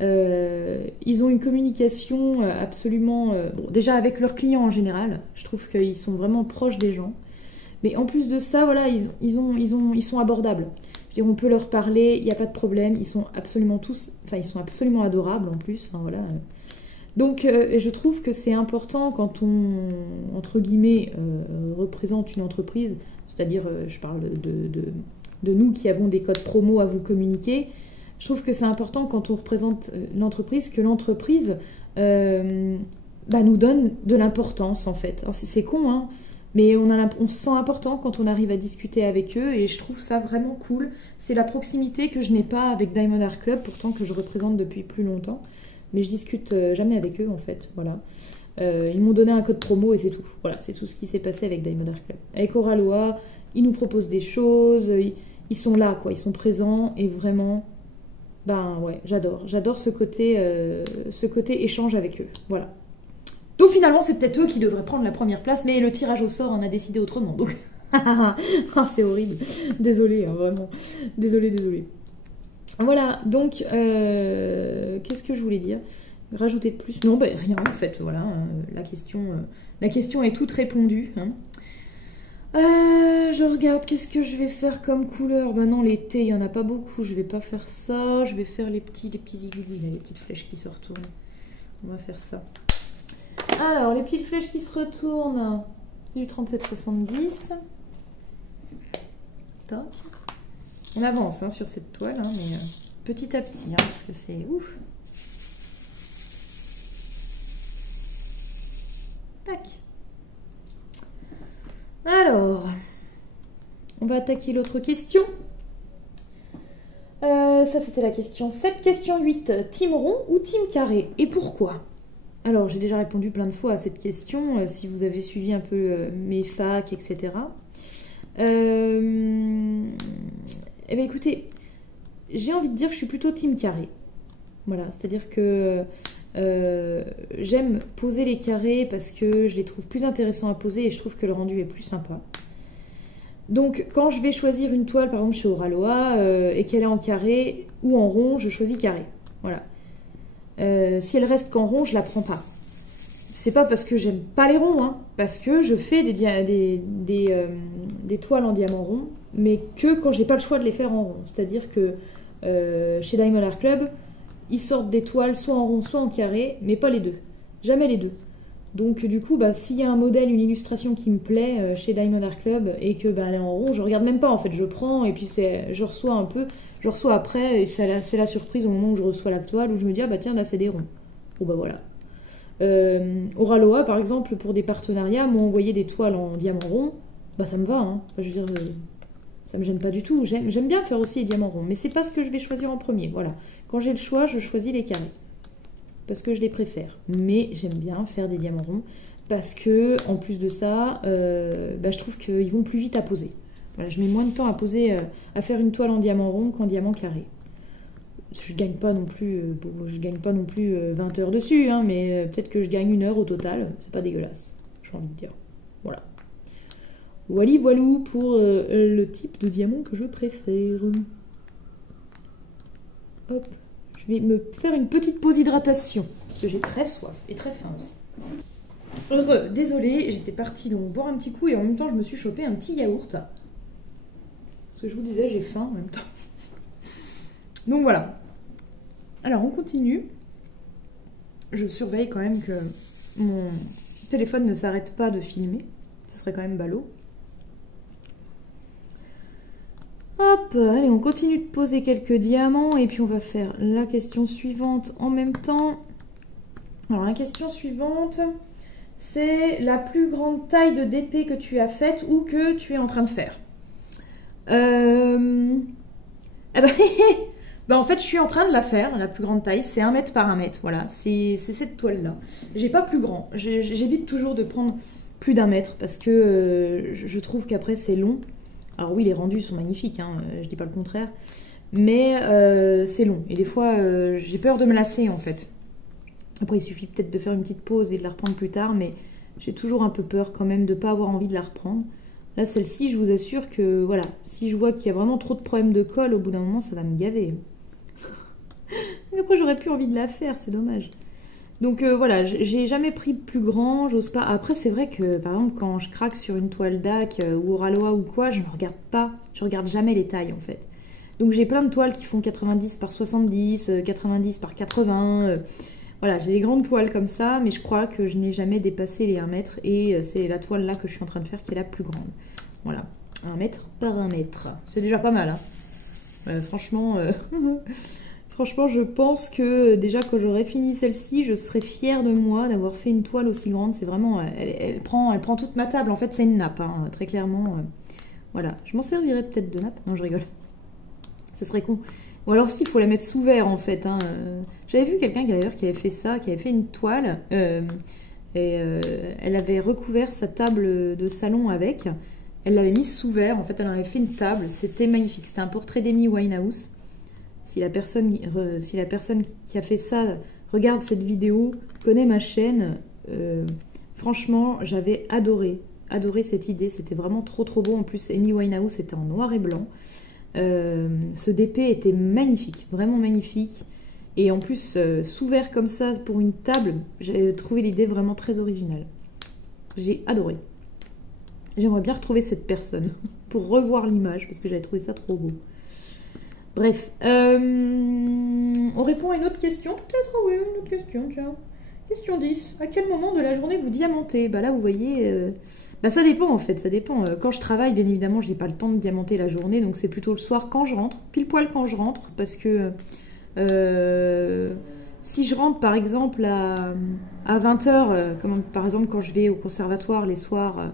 Ils ont une communication absolument... bon, déjà avec leurs clients en général, je trouve qu'ils sont vraiment proches des gens. Mais en plus de ça, voilà, ils sont abordables. Je veux dire, on peut leur parler, il n'y a pas de problème. Ils sont absolument tous... Enfin, ils sont absolument adorables en plus. Enfin, voilà. Donc, je trouve que c'est important quand on, entre guillemets, représente une entreprise, c'est-à-dire, je parle de nous qui avons des codes promo à vous communiquer. Je trouve que c'est important quand on représente l'entreprise, que l'entreprise nous donne de l'importance en fait. C'est con, hein, mais on se sent important quand on arrive à discuter avec eux et je trouve ça vraiment cool. C'est la proximité que je n'ai pas avec Diamond Art Club, pourtant que je représente depuis plus longtemps. Mais je discute jamais avec eux en fait, voilà. Ils m'ont donné un code promo et c'est tout. Voilà, c'est tout ce qui s'est passé avec Diamond Art Club. Avec Oraloa, ils nous proposent des choses, ils sont là quoi, ils sont présents et vraiment, ben ouais, j'adore ce côté échange avec eux, voilà. Donc finalement c'est peut-être eux qui devraient prendre la première place, mais le tirage au sort en a décidé autrement, donc c'est horrible, désolée, hein, vraiment, désolée. Voilà, donc, qu'est-ce que je voulais dire? Rajouter de plus? Non, ben rien en fait, voilà, la question est toute répondue. Hein. Je regarde, qu'est-ce que je vais faire comme couleur? Ben non, les thés, il n'y en a pas beaucoup, je vais pas faire ça, je vais faire les petits aiguilles, les petites flèches qui se retournent. On va faire ça. Alors, les petites flèches qui se retournent, c'est du 37,70. Tac. On avance hein, sur cette toile, hein, mais petit à petit, hein, parce que c'est ouf. Tac. Alors, on va attaquer l'autre question. Ça, c'était la question 7. Question 8. Team rond ou team carré? Et pourquoi? Alors, j'ai déjà répondu plein de fois à cette question, si vous avez suivi un peu mes facs, etc. Eh bien écoutez, j'ai envie de dire que je suis plutôt team carré. Voilà, c'est-à-dire que j'aime poser les carrés parce que je les trouve plus intéressants à poser et je trouve que le rendu est plus sympa. Donc quand je vais choisir une toile, par exemple chez Oraloa, et qu'elle est en carré ou en rond, je choisis carré. Voilà. Si elle reste qu'en rond, je la prends pas. C'est pas parce que j'aime pas les ronds, hein, parce que je fais des toiles en diamant rond, mais que quand j'ai pas le choix de les faire en rond. C'est-à-dire que chez Diamond Art Club, ils sortent des toiles soit en rond, soit en carré, mais pas les deux. Jamais les deux. Donc du coup, s'il y a un modèle, une illustration qui me plaît chez Diamond Art Club et que elle est en rond, je regarde même pas en fait, je prends et puis je reçois un peu, je reçois après et c'est la surprise au moment où je reçois la toile où je me dis ah bah tiens là c'est des ronds. Bon bah voilà. Oraloa par exemple pour des partenariats m'ont envoyé des toiles en diamant rond, bah ça me va, hein. Enfin, je veux dire, ça me gêne pas du tout. J'aime bien faire aussi les diamants ronds, mais c'est pas ce que je vais choisir en premier. Voilà. Quand j'ai le choix, je choisis les carrés parce que je les préfère. Mais j'aime bien faire des diamants ronds parce que en plus de ça, je trouve qu'ils vont plus vite à poser. Voilà, je mets moins de temps à poser, à faire une toile en diamant rond qu'en diamant carré. Je gagne pas non plus, 20 heures dessus, hein, mais peut-être que je gagne 1 heure au total. C'est pas dégueulasse, j'ai envie de dire. Voilà. Voilou pour le type de diamant que je préfère. Hop, je vais me faire une petite pause hydratation parce que j'ai très soif et très faim aussi. Désolée, j'étais partie donc boire un petit coup et en même temps je me suis chopé un petit yaourt. Parce que je vous disais, j'ai faim en même temps. Donc voilà. Alors on continue. Je surveille quand même que mon téléphone ne s'arrête pas de filmer. Ce serait quand même ballot. Hop, allez, on continue de poser quelques diamants et puis on va faire la question suivante en même temps. Alors la question suivante, c'est la plus grande taille de DP que tu as faite ou que tu es en train de faire. Ah bah, bah en fait, je suis en train de la faire, la plus grande taille. C'est 1 mètre par 1 mètre, voilà. C'est cette toile-là. J'ai pas plus grand. J'évite toujours de prendre plus d'1 mètre parce que je trouve qu'après, c'est long. Alors oui, les rendus sont magnifiques, hein, je dis pas le contraire. Mais c'est long. Et des fois, j'ai peur de me lasser, en fait. Après, il suffit peut-être de faire une petite pause et de la reprendre plus tard. Mais j'ai toujours un peu peur quand même de ne pas avoir envie de la reprendre. Là, celle-ci, je vous assure que, voilà, si je vois qu'il y a vraiment trop de problèmes de colle, au bout d'un moment, ça va me gaver. Mais après, j'aurais plus envie de la faire, c'est dommage. Donc voilà, j'ai jamais pris plus grand, j'ose pas. Après, c'est vrai que, par exemple, quand je craque sur une toile DAC ou Ralois ou quoi, je ne regarde pas, je regarde jamais les tailles, en fait. Donc j'ai plein de toiles qui font 90 par 70, 90 par 80... Voilà, j'ai des grandes toiles comme ça, mais je crois que je n'ai jamais dépassé les 1 mètre. Et c'est la toile là que je suis en train de faire qui est la plus grande. Voilà, 1 mètre par 1 mètre. C'est déjà pas mal, hein. Franchement, franchement, je pense que déjà quand j'aurai fini celle-ci, je serai fière de moi d'avoir fait une toile aussi grande. C'est vraiment, elle prend toute ma table. En fait, c'est une nappe, hein, très clairement. Voilà, je m'en servirai peut-être de nappe. Non, je rigole. Ça serait con. Ou alors si, il faut la mettre sous verre en fait. Hein. J'avais vu quelqu'un d'ailleurs qui avait fait ça, qui avait fait une toile. Elle avait recouvert sa table de salon avec. Elle l'avait mise sous verre. En fait, elle en avait fait une table. C'était magnifique. C'était un portrait d'Amy Winehouse. Si la personne qui a fait ça regarde cette vidéo, connaît ma chaîne, franchement, j'avais adoré cette idée. C'était vraiment trop beau. En plus, Amy Winehouse était en noir et blanc. Ce DP était magnifique, vraiment magnifique. Et en plus, sous verre comme ça pour une table, j'ai trouvé l'idée vraiment très originale. J'ai adoré. J'aimerais bien retrouver cette personne pour revoir l'image parce que j'avais trouvé ça trop beau. Bref, on répond à une autre question. Peut-être, oui, une autre question, tiens. Question 10. À quel moment de la journée vous diamantez? Bah là, vous voyez... Bah ça dépend en fait, ça dépend. Quand je travaille, bien évidemment, je n'ai pas le temps de diamanter la journée, donc c'est plutôt le soir quand je rentre, pile poil quand je rentre, parce que si je rentre par exemple à 20 h, comme par exemple quand je vais au conservatoire les soirs,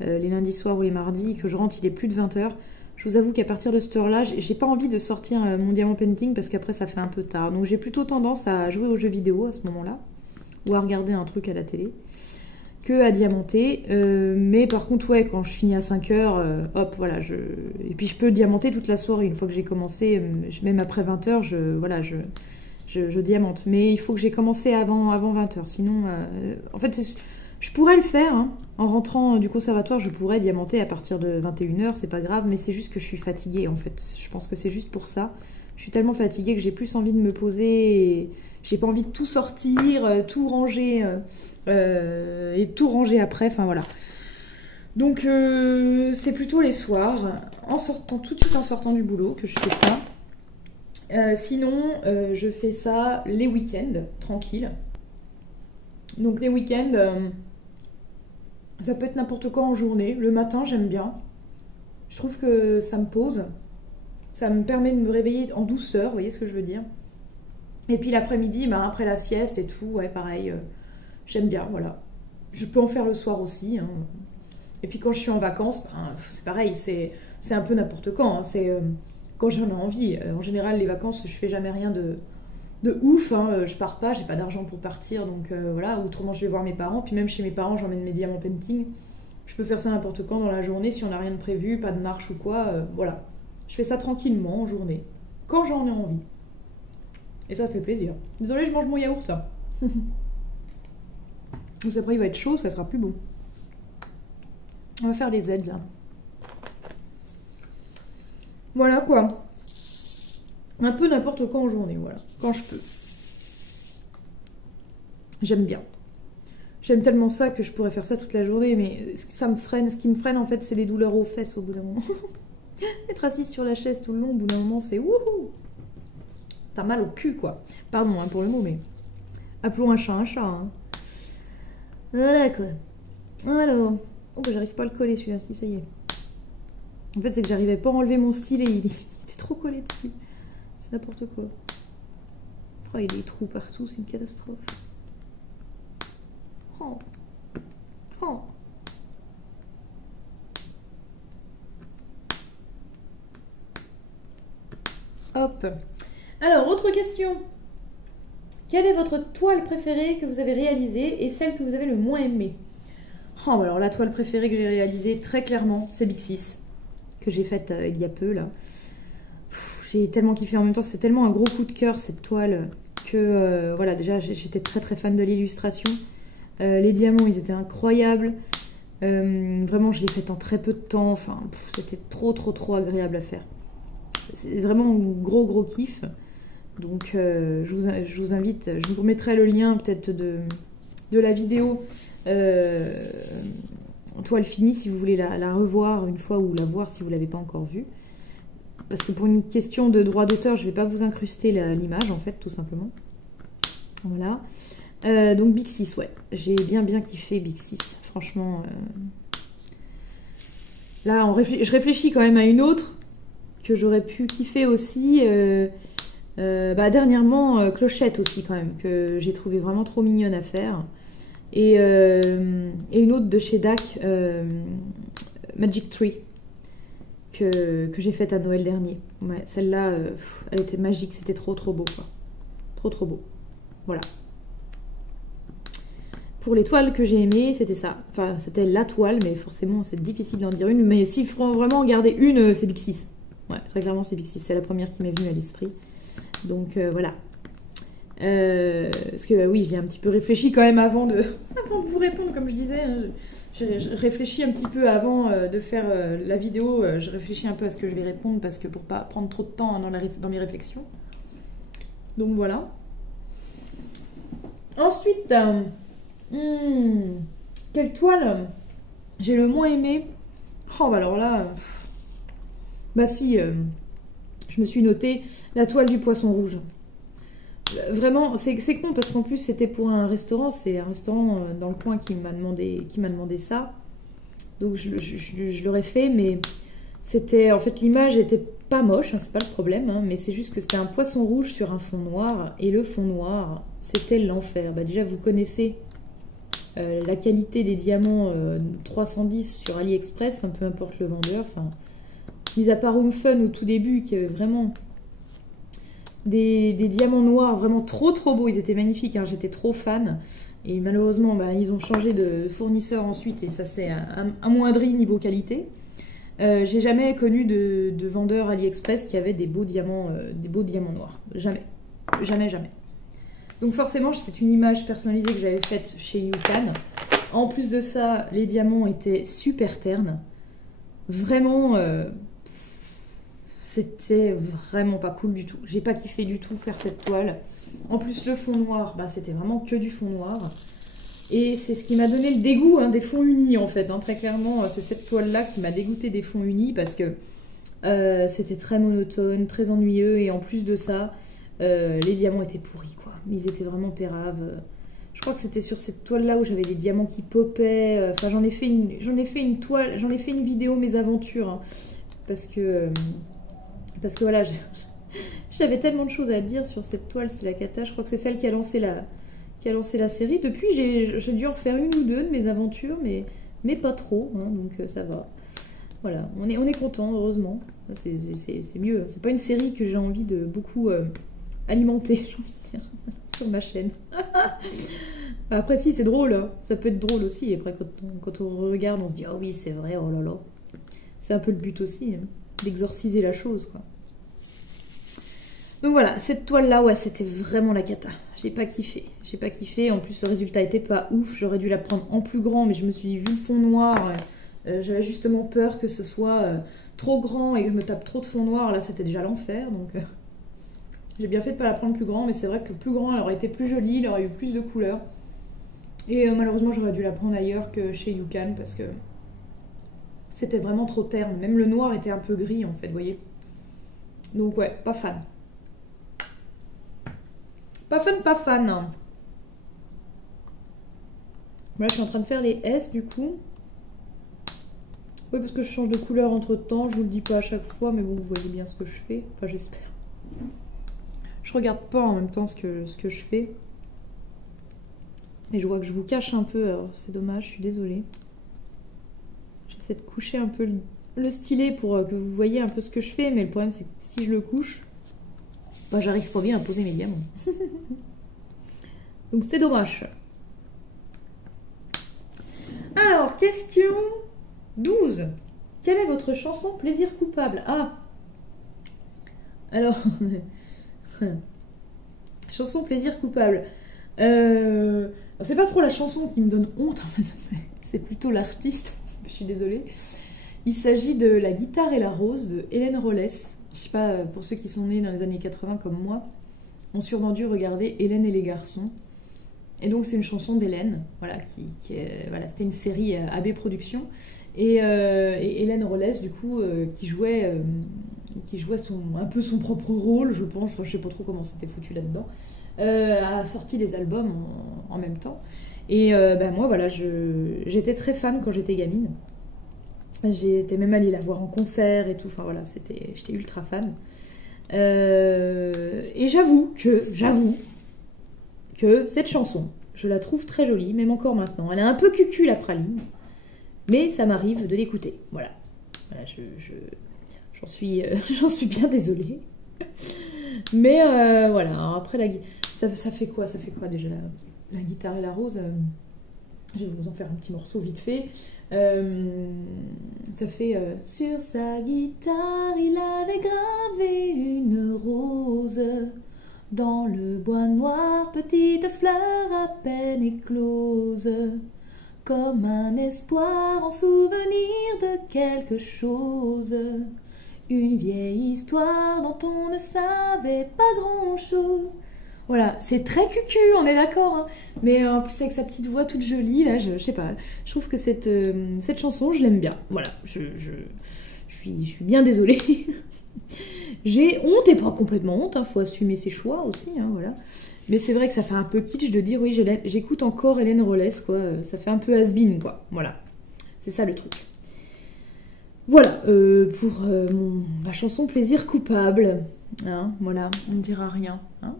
les lundis soirs ou les mardis, que je rentre, il est plus de 20 h, je vous avoue qu'à partir de cette heure-là, j'ai pas envie de sortir mon diamant painting parce qu'après ça fait un peu tard. Donc j'ai plutôt tendance à jouer aux jeux vidéo à ce moment-là, ou à regarder un truc à la télé, que à diamanter. Mais par contre, ouais, quand je finis à 5 h, hop, voilà, et puis je peux diamanter toute la soirée. Une fois que j'ai commencé, même après 20 h, je diamante. Mais il faut que j'ai commencé avant 20 h. Sinon, en fait, je pourrais le faire, hein. En rentrant du conservatoire, je pourrais diamanter à partir de 21 h, c'est pas grave, mais c'est juste que je suis fatiguée, en fait. Je pense que c'est juste pour ça. Je suis tellement fatiguée que j'ai plus envie de me poser et j'ai pas envie de tout sortir, tout ranger et tout ranger après, enfin voilà. Donc c'est plutôt les soirs, tout de suite en sortant du boulot que je fais ça. Sinon, je fais ça les week-ends, tranquille. Donc les week-ends, ça peut être n'importe quand en journée. Le matin, j'aime bien. Je trouve que ça me pose. Ça me permet de me réveiller en douceur, vous voyez ce que je veux dire. Et puis l'après-midi, ben, après la sieste et tout, ouais, pareil, j'aime bien, voilà. Je peux en faire le soir aussi. Hein. Et puis quand je suis en vacances, ben, c'est pareil, c'est un peu n'importe quand. Hein. C'est quand j'en ai envie. En général, les vacances, je fais jamais rien de ouf. Hein. Je pars pas, j'ai pas d'argent pour partir, donc voilà. Autrement, je vais voir mes parents. Puis même chez mes parents, j'emmène mes diamants painting. Je peux faire ça n'importe quand dans la journée, si on n'a rien de prévu, pas de marche ou quoi, voilà. Je fais ça tranquillement en journée, quand j'en ai envie. Et ça fait plaisir. Désolée, je mange mon yaourt là. Donc après il va être chaud, ça sera plus bon. On va faire les aides là. Voilà quoi. Un peu n'importe quand en journée, voilà. Quand je peux. J'aime bien. J'aime tellement ça que je pourrais faire ça toute la journée, mais ça me freine. Ce qui me freine en fait, c'est les douleurs aux fesses au bout d'un moment. Être assise sur la chaise tout le long, au bout d'un moment, c'est wouhou. T'as mal au cul, quoi. Pardon hein, pour le mot, mais appelons un chat un chat. Hein. Voilà, quoi. Alors, oh, bah, j'arrive pas à le coller, celui-là, si, ça y est. En fait, c'est que j'arrivais pas à enlever mon stylet, il était trop collé dessus. C'est n'importe quoi. Oh, il y a des trous partout, c'est une catastrophe. Oh. Oh. Hop. Alors, autre question. Quelle est votre toile préférée que vous avez réalisée et celle que vous avez le moins aimée? Oh, alors la toile préférée que j'ai réalisée, très clairement, c'est Big 6, que j'ai faite il y a peu, là. J'ai tellement kiffé. En même temps, c'est tellement un gros coup de cœur, cette toile, que, voilà, déjà, j'étais très très fan de l'illustration. Les diamants, ils étaient incroyables. Vraiment, je l'ai faite en très peu de temps. Enfin, c'était trop agréable à faire. C'est vraiment un gros kiff. Donc, je vous invite, je vous mettrai le lien peut-être de la vidéo toile finie si vous voulez la revoir une fois ou la voir si vous ne l'avez pas encore vue. Parce que pour une question de droit d'auteur, je ne vais pas vous incruster l'image en fait, tout simplement. Voilà. Donc Big 6, ouais. J'ai bien kiffé Big 6. Franchement, là, je réfléchis quand même à une autre que j'aurais pu kiffer aussi. Dernièrement, Clochette aussi quand même, que j'ai trouvé vraiment trop mignonne à faire. Et une autre de chez DAC, Magic Tree, que j'ai faite à Noël dernier. Ouais, celle-là, elle était magique, c'était trop beau, quoi. Trop beau. Voilà. Pour les toiles que j'ai aimées, c'était ça. Enfin, c'était la toile, mais forcément, c'est difficile d'en dire une. Mais s'il faut vraiment en garder une, c'est Big 6. Ouais, très clairement, c'est Big 6. C'est la première qui m'est venue à l'esprit. Donc, voilà. Parce que, oui, j'ai un petit peu réfléchi quand même avant de vous répondre, comme je disais. Hein, je réfléchis un petit peu avant de faire la vidéo. Je réfléchis un peu à ce que je vais répondre, parce que pour pas prendre trop de temps dans mes réflexions. Donc, voilà. Ensuite... quelle toile j'ai le moins aimé? Oh, bah alors là, bah si, je me suis noté la toile du poisson rouge. Vraiment, c'est con parce qu'en plus c'était pour un restaurant, c'est un restaurant dans le coin qui m'a demandé ça. Donc je l'aurais fait, mais c'était, en fait l'image était pas moche, hein, c'est pas le problème, hein, mais c'est juste que c'était un poisson rouge sur un fond noir, et le fond noir, c'était l'enfer. Bah déjà vous connaissez la qualité des diamants 310 sur AliExpress, peu importe le vendeur, enfin, mis à part Home Fun au tout début, qui avait vraiment des diamants noirs vraiment trop beaux, ils étaient magnifiques, hein, j'étais trop fan, et malheureusement bah, ils ont changé de fournisseur ensuite, et ça s'est amoindri niveau qualité. J'ai jamais connu de vendeur AliExpress qui avait des beaux diamants noirs, jamais. Donc forcément, c'est une image personnalisée que j'avais faite chez YouCan. En plus de ça, les diamants étaient super ternes. Vraiment, c'était vraiment pas cool du tout. J'ai pas kiffé du tout faire cette toile. En plus, le fond noir, bah, c'était vraiment que du fond noir. Et c'est ce qui m'a donné le dégoût hein, des fonds unis, en fait. Hein. Très clairement, c'est cette toile-là qui m'a dégoûté des fonds unis parce que c'était très monotone, très ennuyeux. Et en plus de ça, les diamants étaient pourris, quoi. Ils étaient vraiment péraves. Je crois que c'était sur cette toile là où j'avais des diamants qui popaient. Enfin, j'en ai fait une toile, j'en ai fait une vidéo mes aventures hein, parce que voilà, j'avais tellement de choses à dire sur cette toile. C'est la cata. Je crois que c'est celle qui a lancé la série. Depuis, j'ai dû en faire une ou deux de mes aventures, mais pas trop. Hein, donc ça va. Voilà, on est content, heureusement. C'est mieux. C'est pas une série que j'ai envie de beaucoup alimenter, j'ai envie de dire, sur ma chaîne. Après, si, c'est drôle. Hein. Ça peut être drôle aussi. Après, quand on regarde, on se dit, oh oui, c'est vrai, oh là là. C'est un peu le but aussi, hein, d'exorciser la chose, quoi. Donc voilà, cette toile-là, ouais, c'était vraiment la cata. J'ai pas kiffé. J'ai pas kiffé. En plus, le résultat était pas ouf. J'aurais dû la prendre en plus grand, mais je me suis dit, vu le fond noir, j'avais justement peur que ce soit trop grand et que je me tape trop de fond noir. Là, c'était déjà l'enfer, donc... J'ai bien fait de ne pas la prendre plus grand, mais c'est vrai que plus grand, elle aurait été plus jolie, elle aurait eu plus de couleurs. Et malheureusement, j'aurais dû la prendre ailleurs que chez YouCan parce que c'était vraiment trop terne. Même le noir était un peu gris, en fait, vous voyez. Donc ouais, pas fan. Pas fan. Là, je suis en train de faire les S, du coup. Oui, parce que je change de couleur entre-temps, je vous le dis pas à chaque fois, mais bon, vous voyez bien ce que je fais. Enfin, j'espère. Je regarde pas en même temps ce que je fais. Et je vois que je vous cache un peu, alors c'est dommage, je suis désolée. J'essaie de coucher un peu le stylet pour que vous voyez un peu ce que je fais, mais le problème c'est que si je le couche, bah, j'arrive pas bien à poser mes diamants. Donc c'est dommage. Alors, question 12. Quelle est votre chanson plaisir coupable? Ah, alors, chanson plaisir coupable. C'est pas trop la chanson qui me donne honte, en fait. C'est plutôt l'artiste. Je suis désolée. Il s'agit de La guitare et la rose de Hélène Rollès. Je sais pas, pour ceux qui sont nés dans les années 80 comme moi, ont sûrement dû regarder Hélène et les garçons. Et donc c'est une chanson d'Hélène, voilà, voilà, c'était une série AB Productions. Et Hélène Rollès, du coup, qui jouait un peu son propre rôle, je pense, enfin, je sais pas trop comment c'était foutu là-dedans, a sorti des albums en même temps. Et moi, voilà, j'étais très fan quand j'étais gamine. J'étais même allée la voir en concert et tout, enfin voilà, j'étais ultra fan. Et j'avoue que cette chanson, je la trouve très jolie, même encore maintenant. Elle est un peu cucu la praline, mais ça m'arrive de l'écouter. Voilà, j'en suis bien désolée. Mais voilà, alors après ça fait quoi déjà la guitare et la rose. Je vais vous en faire un petit morceau vite fait. Ça fait sur sa guitare, il avait gravé une rose. Dans le bois noir, petite fleur à peine éclose, comme un espoir en souvenir de quelque chose. Une vieille histoire dont on ne savait pas grand-chose. Voilà, c'est très cucu, on est d'accord, hein. Mais en plus avec sa petite voix toute jolie, là, je sais pas, je trouve que cette chanson, je l'aime bien. Voilà, je suis bien désolée. J'ai honte et pas complètement honte, hein, faut assumer ses choix aussi, hein, voilà. Mais c'est vrai que ça fait un peu kitsch de dire oui, j'écoute encore Hélène Rollès, quoi. Ça fait un peu has-been, quoi. Voilà, c'est ça le truc. Voilà, pour ma chanson Plaisir coupable. Hein, voilà, on ne dira rien. Hein.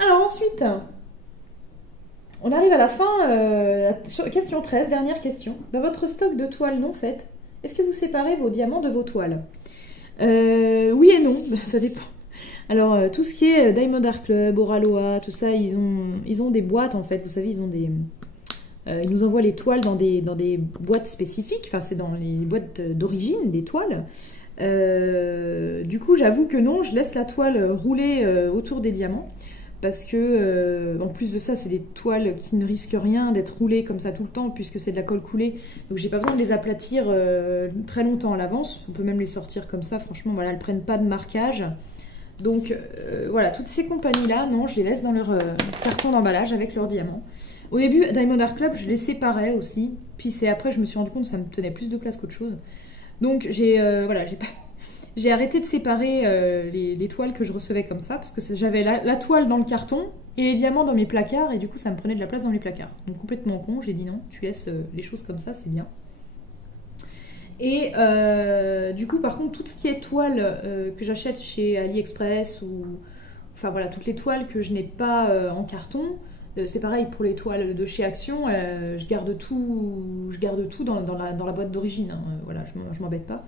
Alors ensuite, on arrive à la fin, question 13, dernière question. Dans votre stock de toiles non faites, est-ce que vous séparez vos diamants de vos toiles? Oui et non, ça dépend. Alors tout ce qui est Diamond Art Club, Oraloa, tout ça, ils ont des boîtes en fait. Vous savez, ils nous envoient les toiles dans des boîtes spécifiques. Enfin, c'est dans les boîtes d'origine des toiles. Du coup, j'avoue que non, je laisse la toile rouler autour des diamants. Parce que, en plus de ça, c'est des toiles qui ne risquent rien d'être roulées comme ça tout le temps, puisque c'est de la colle coulée. Donc, j'ai pas besoin de les aplatir très longtemps à l'avance. On peut même les sortir comme ça. Franchement, voilà, elles prennent pas de marquage. Donc, voilà, toutes ces compagnies-là, non, je les laisse dans leur carton d'emballage avec leurs diamants. Au début, Diamond Art Club, je les séparais aussi. Puis c'est après, je me suis rendu compte que ça me tenait plus de place qu'autre chose. Donc, j'ai arrêté de séparer les toiles que je recevais comme ça, parce que j'avais la toile dans le carton et les diamants dans mes placards, et du coup ça me prenait de la place dans les placards. Donc complètement con, j'ai dit non, tu laisses les choses comme ça, c'est bien. Et du coup par contre, tout ce qui est toile que j'achète chez AliExpress, ou enfin voilà, toutes les toiles que je n'ai pas en carton, c'est pareil pour les toiles de chez Action, je garde tout dans la boîte d'origine, hein, voilà, je m'embête pas.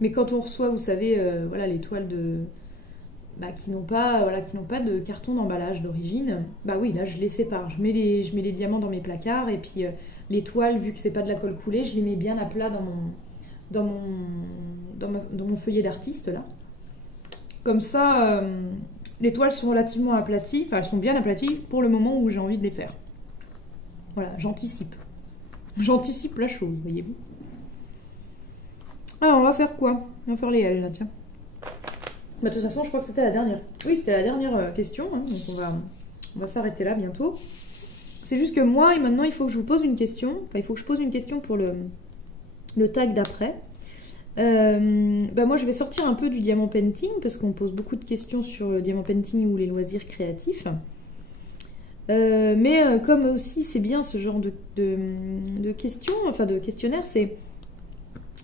Mais quand on reçoit, vous savez, voilà, les toiles qui n'ont pas de carton d'emballage d'origine, bah oui, là je les sépare. Je mets les diamants dans mes placards, et puis les toiles, vu que c'est pas de la colle coulée, je les mets bien à plat dans mon feuillet d'artiste là. Comme ça, les toiles sont relativement aplaties, enfin elles sont bien aplaties pour le moment où j'ai envie de les faire. Voilà, j'anticipe. J'anticipe la chose, voyez-vous. Alors, on va faire quoi? On va faire les L, là, tiens. Bah, de toute façon, je crois que c'était la dernière. Oui, c'était la dernière question, hein, donc on va s'arrêter là bientôt. C'est juste que moi, et maintenant, il faut que je vous pose une question. Enfin, il faut que je pose une question pour le tag d'après. Moi, je vais sortir un peu du diamant painting, parce qu'on pose beaucoup de questions sur le diamant painting ou les loisirs créatifs. Mais comme aussi, c'est bien ce genre de questions, enfin de questionnaire,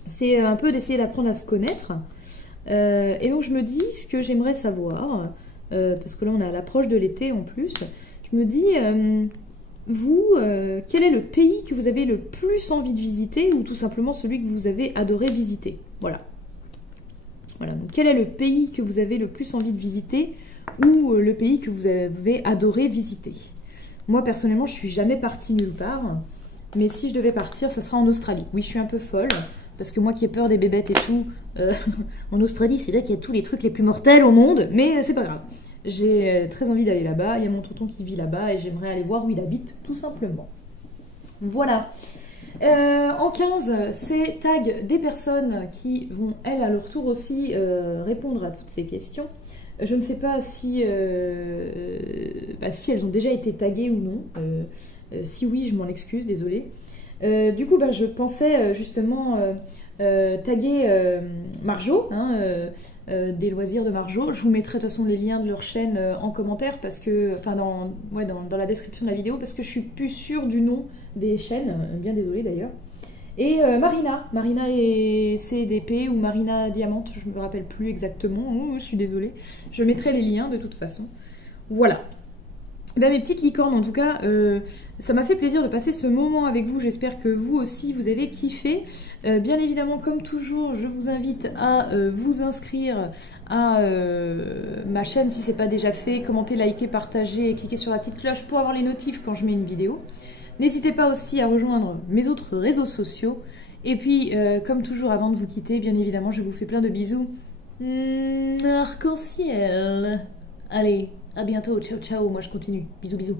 c'est un peu d'essayer d'apprendre à se connaître. Et donc je me dis, ce que j'aimerais savoir, parce que là on est à l'approche de l'été en plus, je me dis, vous, quel est le pays que vous avez le plus envie de visiter ou tout simplement celui que vous avez adoré visiter? Voilà. Voilà, donc quel est le pays que vous avez le plus envie de visiter ou le pays que vous avez adoré visiter? Moi, personnellement, je suis jamais partie nulle part, mais si je devais partir, ça sera en Australie. Oui, je suis un peu folle, parce que moi qui ai peur des bébêtes et tout, en Australie, c'est là qu'il y a tous les trucs les plus mortels au monde, mais c'est pas grave. J'ai très envie d'aller là-bas, il y a mon tonton qui vit là-bas et j'aimerais aller voir où il habite, tout simplement. Voilà. En 15, c'est tag des personnes qui vont, elles, à leur tour aussi, répondre à toutes ces questions. Je ne sais pas si, si elles ont déjà été taguées ou non. Si oui, je m'en excuse, désolée. Du coup, je pensais justement taguer Marjo, hein, des loisirs de Marjo. Je vous mettrai de toute façon les liens de leur chaîne en commentaire, parce que, enfin dans la description de la vidéo, parce que je suis plus sûre du nom des chaînes, bien désolée d'ailleurs. Et Marina et CDP ou Marina Diamante, je ne me rappelle plus exactement, je suis désolée. Je mettrai les liens de toute façon. Voilà. Mes petites licornes, en tout cas, ça m'a fait plaisir de passer ce moment avec vous. J'espère que vous aussi, vous avez kiffé. Bien évidemment, comme toujours, je vous invite à vous inscrire à ma chaîne si ce n'est pas déjà fait. Commentez, likez, partagez et cliquez sur la petite cloche pour avoir les notifs quand je mets une vidéo. N'hésitez pas aussi à rejoindre mes autres réseaux sociaux. Et puis, comme toujours, avant de vous quitter, bien évidemment, je vous fais plein de bisous. Arc-en-ciel. Allez, à bientôt. Ciao, ciao. Moi, je continue. Bisous, bisous.